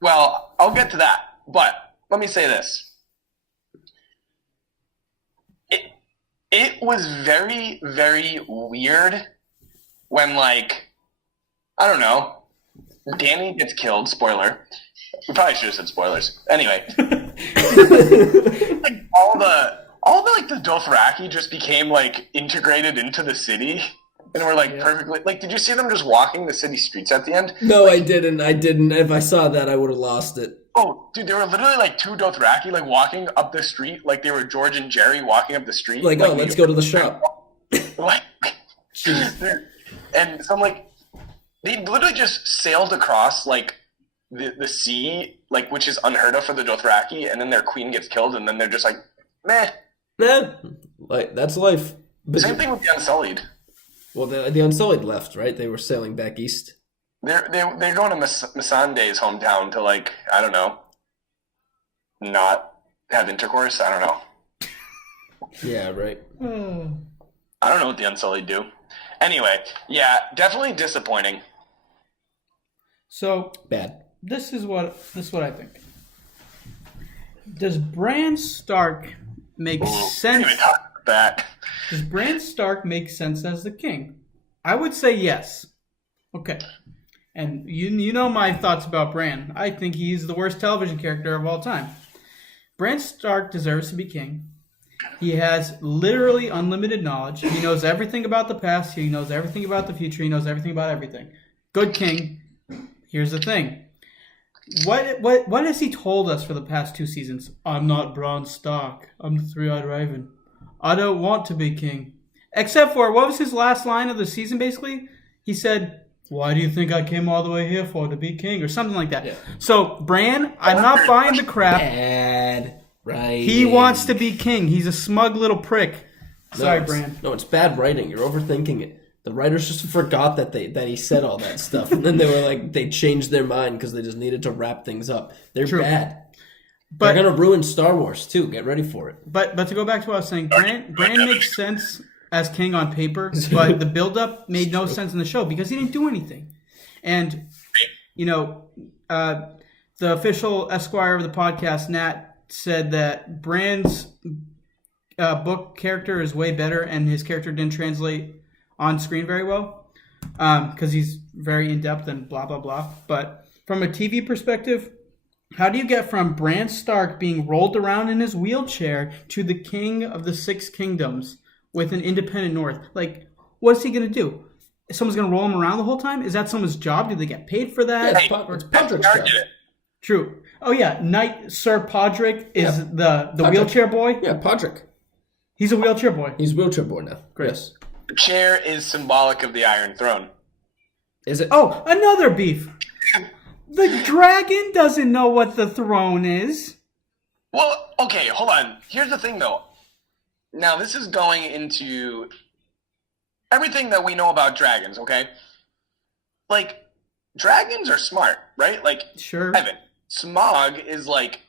Well, I'll get to that, but let me say this. It was very, very weird when, like, I don't know, Danny gets killed, spoiler. We probably should have said spoilers. Anyway. Like, all the like the Dothraki just became, like, integrated into the city, and were, like, perfectly, like, did you see them just walking the city streets at the end? No, like, I didn't. If I saw that, I would have lost it. Oh, dude, they were literally, like, 2 Dothraki, like, walking up the street, like they were George and Jerry walking up the street. Like, oh, let's go to the shop. Like, and so I'm like, they literally just sailed across, like, the sea, like, which is unheard of for the Dothraki, and then their queen gets killed, and then they're just like, meh. Nah, like, that's life. But same thing with the Unsullied. Well, the Unsullied left, right? They were sailing back east. They're going to Missandei's hometown to, like, I don't know, not have intercourse. I don't know. Yeah, right. I don't know what the Unsullied do. Anyway, yeah, definitely disappointing. So bad. This is what I think. Does Bran Stark make sense? Does Bran Stark make sense as the king? I would say yes. Okay. And you know my thoughts about Bran. I think he's the worst television character of all time. Bran Stark deserves to be king. He has literally unlimited knowledge. He knows everything about the past. He knows everything about the future. He knows everything about everything. Good king. Here's the thing. What has he told us for the past 2 seasons? I'm not Bran Stark. I'm the Three-Eyed Raven. I don't want to be king. Except for, what was his last line of the season, basically? He said, why do you think I came all the way here for, to be king? Or something like that. Yeah. So, Bran, I'm not buying the crap. Bad writing. He wants to be king. He's a smug little prick. Sorry, Bran. No, it's bad writing. You're overthinking it. The writers just forgot that he said all that stuff. And then they were like, they changed their mind because they just needed to wrap things up. They're bad. But they're going to ruin Star Wars, too. Get ready for it. But to go back to what I was saying, Bran makes sense as king on paper, but the build-up made no sense in the show because he didn't do anything. And, the official Esquire of the podcast, Nat, said that Bran's book character is way better and his character didn't translate on screen very well because he's very in-depth and blah, blah, blah. But from a TV perspective, how do you get from Bran Stark being rolled around in his wheelchair to the king of the 6 kingdoms with an independent North? Like, what's he going to do? someone's going to roll them around the whole time? Is that someone's job? Do they get paid for that? Yeah, Hey, it's Podrick's FDR job. did it. True. Oh yeah, Knight Sir Podrick is Yeah. the Podrick. wheelchair boy. Yeah, Podrick. He's a wheelchair boy. He's wheelchair boy now. Great. Yes. The chair is symbolic of the Iron Throne. Is it? Oh, another beef. The dragon doesn't know what the throne is. Well, okay, hold on. Here's the thing, though. Now, this is going into everything that we know about dragons, okay? Like, dragons are smart, right? Like, Sure. Evan, Smog is like...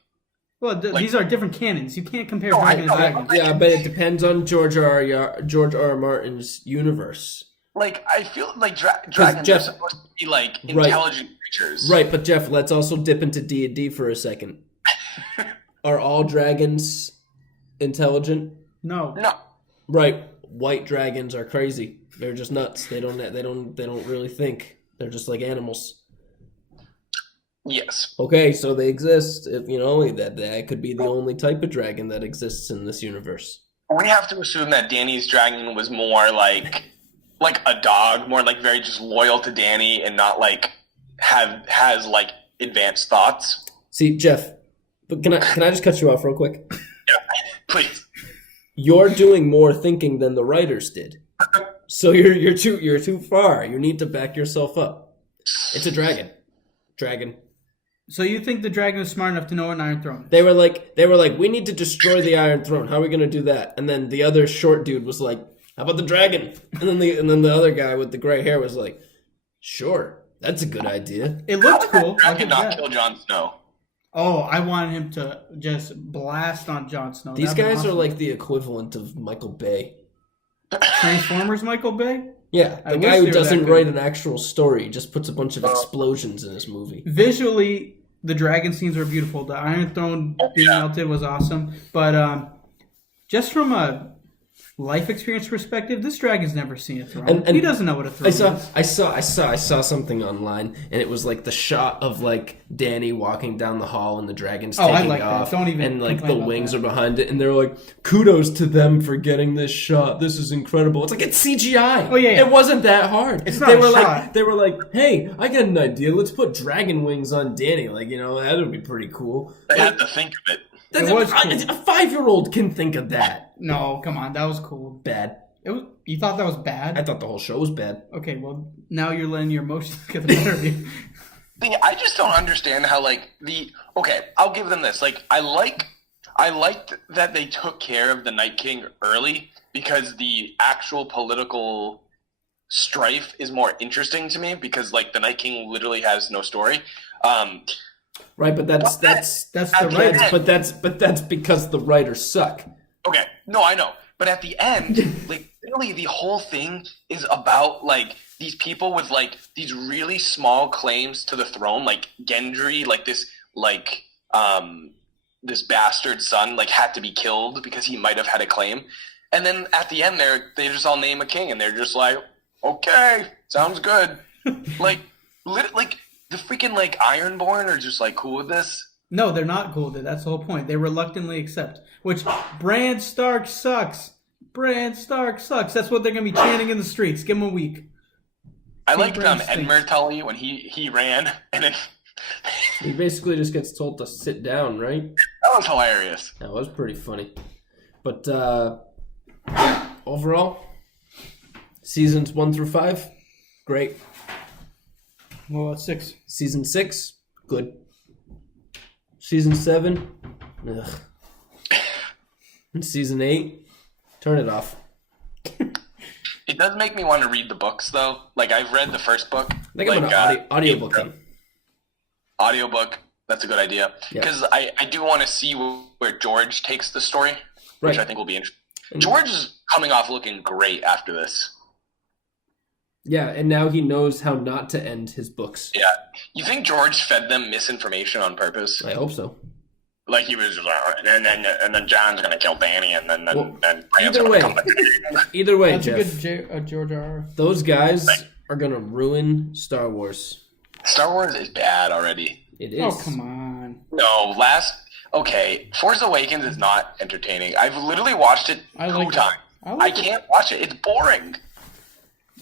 Well, like- these are different canons. You can't compare No, I dragon and know. dragon. Yeah, but it depends on George R. Martin's universe. Like, I feel like dragons Jeff- are supposed to be, like, Right. intelligent creatures. Right, but Jeff, let's also dip into D&D for a second. Are all dragons intelligent? No. No. Right. White dragons are crazy. They're just nuts. They don't really think. They're just like animals. Yes. Okay, so they exist. If you know that could be the only type of dragon that exists in this universe. We have to assume that Danny's dragon was more like a dog, more like very just loyal to Danny and not like has like advanced thoughts. See, Jeff, but can I just cut you off real quick? Yeah, please. You're doing more thinking than the writers did. So you're too far. You need to back yourself up. It's a dragon. Dragon. So you think the dragon is smart enough to know an Iron Throne? They were like, we need to destroy the Iron Throne. How are we gonna do that? And then the other short dude was like, how about the dragon? And then the other guy with the gray hair was like, sure, that's a good idea. It looked cool. I'll Dragon give not that. kill Jon Snow. Oh, I wanted him to just blast on Jon Snow. These That'd be guys are awesome. like the equivalent of Michael Bay. Transformers, Michael Bay. Yeah, I the wish guy they who were doesn't that good. write an actual story, he just puts a bunch of explosions in his movie. Visually, the dragon scenes were beautiful. The Iron Throne being melted was awesome. But just from a life experience perspective, this dragon's never seen a throne. And he doesn't know what a throne is. I saw something online, and it was like the shot of like Danny walking down the hall, and the dragon's Oh, I taking like that. off, Don't even and like complain the about wings that. are behind it, and they're like, "Kudos to them for getting this shot. This is incredible." It's like it's CGI. Oh, yeah. It wasn't that hard. It's not They a were shot. they were like, "Hey, I got an idea. Let's put dragon wings on Danny. Like, that would be pretty cool." They Like, had to think of it. that's It was cool. a 5-year-old can think of that. No, come on, that was cool. Bad. It was. You thought that was bad? I thought the whole show was bad. Okay, well now you're letting your emotions get the better of you. Thing, I just don't understand how okay, I'll give them this. Like I liked that they took care of the Night King early because the actual political strife is more interesting to me because like the Night King literally has no story. Right, but that's That's the At the right. end- but that's because the writers suck. Okay, no, I know. But at the end, like, literally the whole thing is about, like, these people with, like, these really small claims to the throne, like, Gendry, like, this bastard son, like, had to be killed because he might have had a claim. And then at the end, they just all name a king, and they're just like, okay, sounds good. like, the freaking, like, Ironborn are just, like, cool with this. No, they're not cool with it. That's the whole point. They reluctantly accept. Which, Bran Stark sucks. Bran Stark sucks. That's what they're going to be chanting in the streets. Give him a week. I Team liked Bran stinks. Edmure Tully when he ran, and then He basically just gets told to sit down, right? that was hilarious. That was pretty funny. But overall, seasons 1 through 5, great. Well, 6. Season 6, good. Season 7, ugh. And season 8, turn it off. It does make me want to read the books, though. Like, I've read the first book. I think I'm an audiobook thing. Audiobook, that's a good idea. Yeah. Because I do want to see where George takes the story, which Right. I think will be interesting. George is coming off looking great after this. Yeah, and now he knows how not to end his books. Yeah. You think George fed them misinformation on purpose? I hope so. Like, he was just like, and then John's going to kill Danny, and then Well, Bran's either going way. to come back. Either way, That's Jeff, a good George R. those guys are going to ruin Star Wars. Star Wars is bad already. It is. Oh, come on. No, okay, Force Awakens is not entertaining. I've literally watched it I two like it. times. I I like it. can't watch it. It's boring.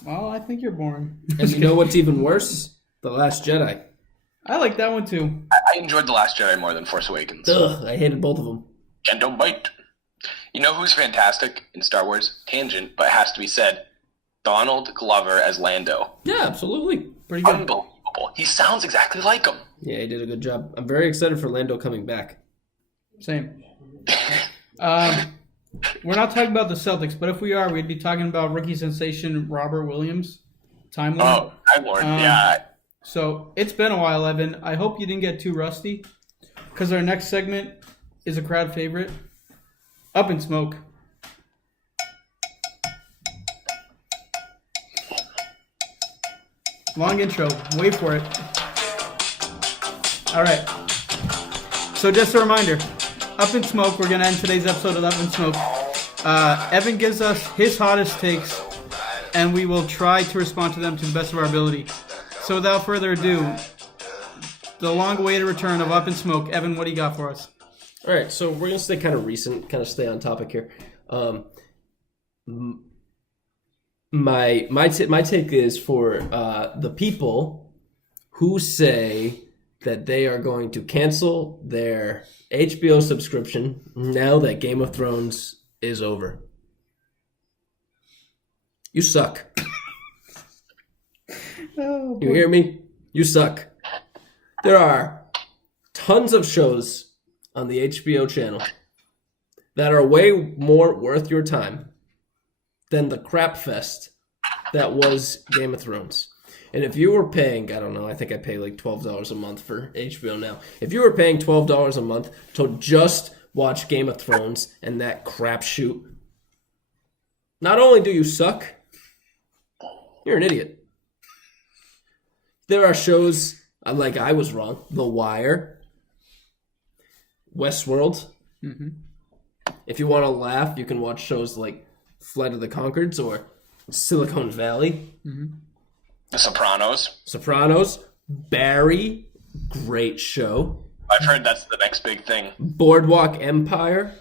Well, I think you're boring. And you know what's even worse? The Last Jedi. I like that one too. I enjoyed The Last Jedi more than Force Awakens. Ugh, I hated both of them. And don't bite. You know who's fantastic in Star Wars? Tangent, but it has to be said. Donald Glover as Lando. Yeah, absolutely. Pretty good. Unbelievable. He sounds exactly like him. Yeah, he did a good job. I'm very excited for Lando coming back. Same. We're not talking about the Celtics, but if we are, we'd be talking about rookie sensation Robert Williams. Time Lord. Oh, Time Lord. Yeah. So it's been a while, Evan. I hope you didn't get too rusty, because our next segment is a crowd favorite. Up in Smoke. Long intro. Wait for it. All right. So just a reminder, Up in Smoke, we're going to end today's episode of Up in Smoke. Evan gives us his hottest takes, and we will try to respond to them to the best of our ability. So without further ado, the long-awaited return of Up in Smoke. Evan, what do you got for us? All right, so we're going to stay kind of recent, kind of stay on topic here. My take is for the people who say that they are going to cancel their HBO subscription now that Game of Thrones is over. You suck. Oh, You hear me? You suck. There are tons of shows on the HBO channel that are way more worth your time than the crap fest that was Game of Thrones. And if you were paying, I don't know, I think I pay like $12 a month for HBO now. If you were paying $12 a month to just watch Game of Thrones and that crapshoot, not only do you suck, you're an idiot. There are shows like I was wrong, The Wire, Westworld. Mm-hmm. If you want to laugh, you can watch shows like Flight of the Conchords or Silicon Valley. Mm-hmm. The Sopranos. Sopranos, Barry, great show. I've heard that's the next big thing. Boardwalk Empire,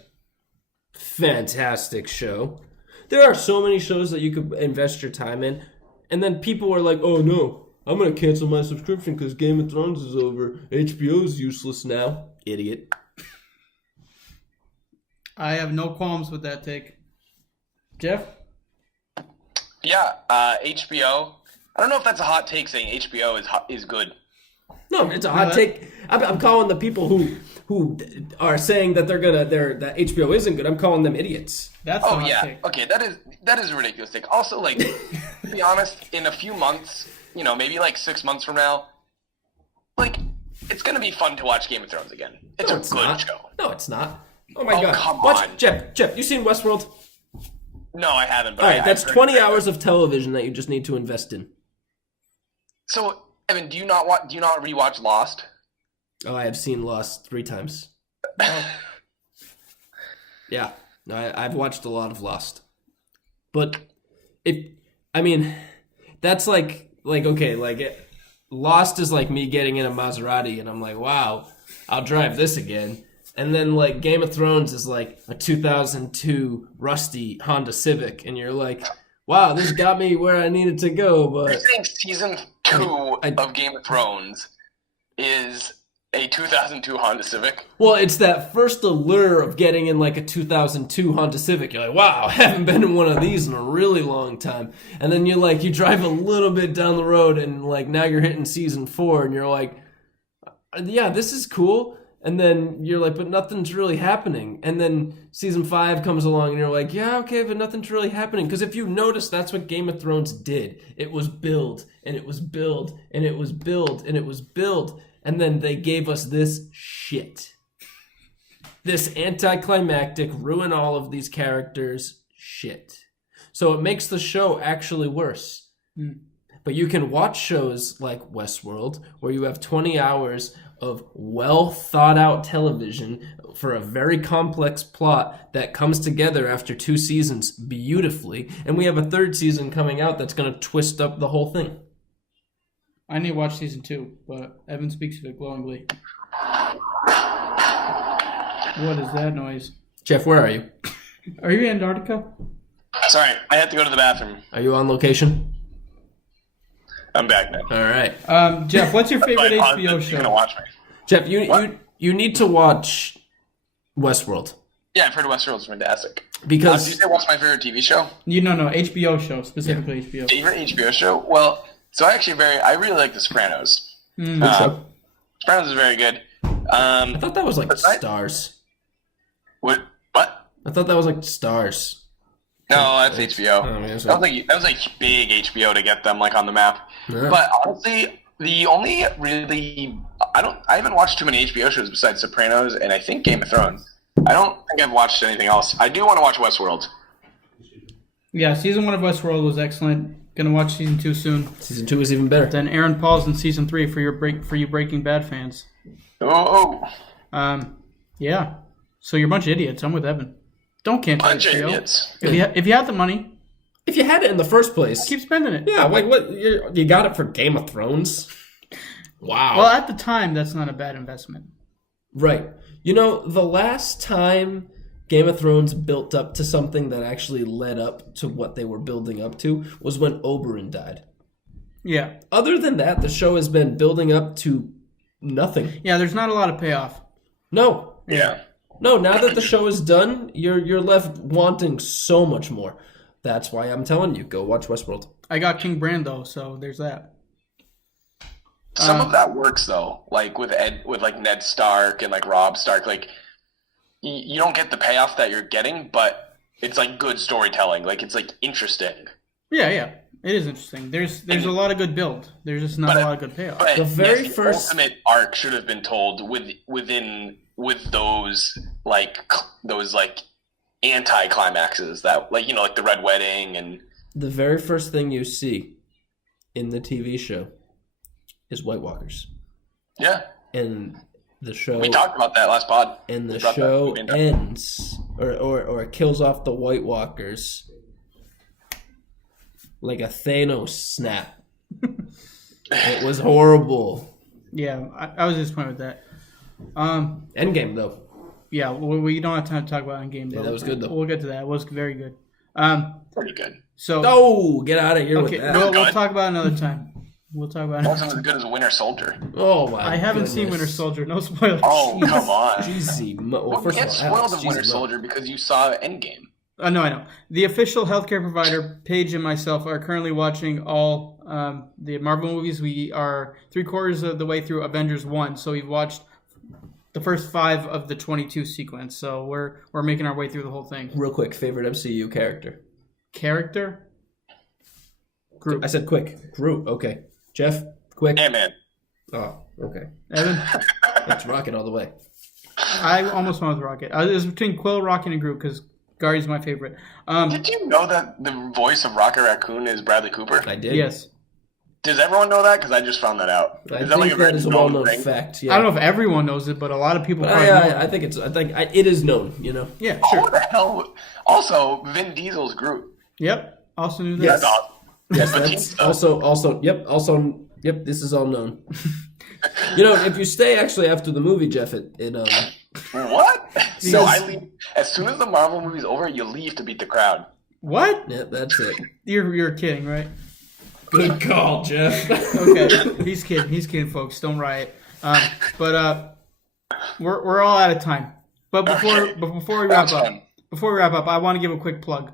fantastic show. There are so many shows that you could invest your time in, and then people are like, oh no, I'm going to cancel my subscription because Game of Thrones is over. HBO's useless now. Idiot. I have no qualms with that take. Jeff? Yeah, HBO. I don't know if that's a hot take saying HBO is good. No, it's a hot take. I'm calling the people who are saying that that HBO isn't good. I'm calling them idiots. That's a Oh hot yeah, take. okay, that is a ridiculous take. Also, like, to be honest, in a few months, maybe like 6 months from now, like, it's gonna be fun to watch Game of Thrones again. It's a good not. show. No, it's not. Oh my god. Come Watch on. Jeff, you seen Westworld? No, I haven't. But All right, I've that's heard 20 that. hours of television that you just need to invest in. So, Evan, do you not rewatch Lost? Oh, I have seen Lost 3 times. Yeah, I've watched a lot of Lost. But that's like okay, like Lost is like me getting in a Maserati and I'm like, wow, I'll drive this again. And then like Game of Thrones is like a 2002 rusty Honda Civic, and you're like, wow, this got me where I needed to go. You're But saying season 2 of Game of Thrones is a 2002 Honda Civic? well, it's that first allure of getting in like a 2002 Honda Civic. You're like, wow, I haven't been in one of these in a really long time. And then you drive a little bit down the road, and like now you're hitting season 4, and you're like, yeah, this is cool. And then you're like, but nothing's really happening. And then season 5 comes along and you're like, yeah, okay, but nothing's really happening. Because if you notice, that's what Game of Thrones did. It was build, and it was build, and it was build, and it was build. And then they gave us this shit. This anticlimactic, ruin all of these characters shit. So it makes the show actually worse. But you can watch shows like Westworld, where you have 20 hours of well thought out television for a very complex plot that comes together after 2 seasons beautifully, and we have a 3rd season coming out that's going to twist up the whole thing. I need to watch season 2, but Evan speaks of it glowingly. What is that noise? Jeff, where are you? Are you in Antarctica? Sorry, I had to go to the bathroom. Are you on location? I'm back now. All right, Jeff, what's your favorite You're HBO gonna show? watch me. Jeff, What? you need to watch Westworld Yeah, I've heard Westworld's fantastic. Did you because say what's my favorite TV show? No, HBO show, specifically HBO. Favorite HBO show? Well, so I really like The Sopranos. Sopranos is very good. I thought that was like Besides- Stars. What? I thought that was like Stars. No, that's HBO. Oh, man, That was like big HBO to get them like on the map. Yeah. But honestly, the only really I haven't watched too many HBO shows besides Sopranos and I think Game of Thrones. I don't think I've watched anything else. I do want to watch Westworld. Yeah, season 1 of Westworld was excellent. Gonna watch season 2 soon. Season 2 is even better. Then Aaron Paul's in season 3 for you Breaking Bad fans. Oh, Yeah. So you're a bunch of idiots. I'm with Evan. Don't cancel bunch of HBO. idiots. If you have the money, If you had it in the first place, keep spending it. yeah, like what you got it for Game of Thrones? Wow. Well, at the time, that's not a bad investment. Right. You know, the last time Game of Thrones built up to something that actually led up to what they were building up to was when Oberyn died. Yeah. Other than that, the show has been building up to nothing. Yeah, there's not a lot of payoff. No. Yeah. No, now that the show is done, you're left wanting so much more. That's why I'm telling you, go watch Westworld. I got King Brando, so there's that. Some of that works though, like with like Ned Stark and like Robb Stark. Like you don't get the payoff that you're getting, but it's like good storytelling. Like it's like interesting. Yeah. It is interesting. There's a lot of good build. There's just not a lot of good payoff. But The very yes, first- ultimate arc should have been told with those anti-climaxes that like the Red Wedding and The very first thing you see in the TV show is White Walkers. yeah. And the show We talked about that last pod. and the We brought that show movie up. ends or it kills off the White Walkers like a Thanos snap. It was horrible. Yeah, I was disappointed with that. Endgame though. Yeah, we don't have time to talk about Endgame. Yeah, that was good, though. We'll get to that. It was very good. Pretty good. So Oh, get out of here okay, with that. we'll Good. talk about it another time. We'll talk about it. Wasn't as good as Winter Soldier. Oh my! I haven't seen Winter goodness. Soldier. No spoilers. Oh, come on. Jeezy, well, Well, first you of get all, spoiled Alex, of Winter Jesus, no. Soldier because you saw Endgame. No, I know. The official healthcare provider, Paige and myself, are currently watching all the Marvel movies. We are 3/4 of the way through Avengers 1, so we've watched the first 5 of the 22 sequence. So we're making our way through the whole thing. Real quick, favorite MCU character? Character? Group. I said quick. Groot. Okay. Jeff, quick. Ant-Man. Oh, okay. Evan? Let's rock it all the way. I almost went with Rocket. It was between Quill, Rocket, and Groot because Guardian's my favorite. Did you know that the voice of Rocket Raccoon is Bradley Cooper? I did. Yes. Does everyone know that? Because I just found that out. I Is think like a that very is a known well-known thing? fact. Yeah. I don't know if everyone knows it, but a lot of people But probably know. I think it is known. You know. Yeah, Oh, sure. what the hell? Also, Vin Diesel's Groot. Yep. Also knew that. Yes. That's awesome. Yes, Batista. that's yep. This is all known. You know, if you stay actually after the movie, Jeff, it What? So Yes. I leave as soon as the Marvel movie's over. You leave to beat the crowd. What? yeah, that's it. You're kidding, right? Good call, Jeff. Okay, he's kidding, folks. Don't riot. But we're all out of time. But before we wrap That's up, fun. I want to give a quick plug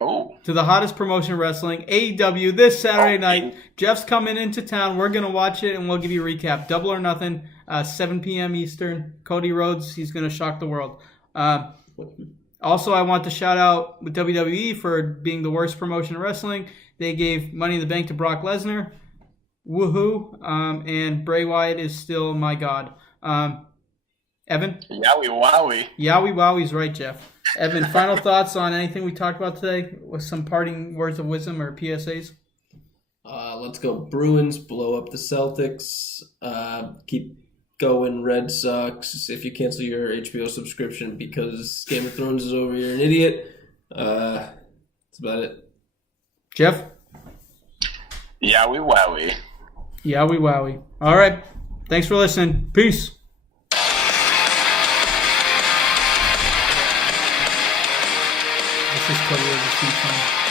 Oh, to the hottest promotion in wrestling, AEW, this Saturday night. Jeff's coming into town. We're gonna watch it and we'll give you a recap. Double or Nothing, 7 p.m. Eastern. Cody Rhodes, he's gonna shock the world. Also, I want to shout out with WWE for being the worst promotion in wrestling. They gave Money in the Bank to Brock Lesnar. Woohoo. And Bray Wyatt is still my god. Evan? yowie wowie. Yowie Wowie's right, Jeff. Evan, final thoughts on anything we talked about today? With some parting words of wisdom or PSAs? Let's go Bruins, blow up the Celtics, keep going Red Sox. If you cancel your HBO subscription because Game of Thrones is over, you're an idiot. That's about it. Jeff? Yowie wowie. Yowie Wowie. All right. Thanks for listening. Peace. This is Cody Rhodes' theme song.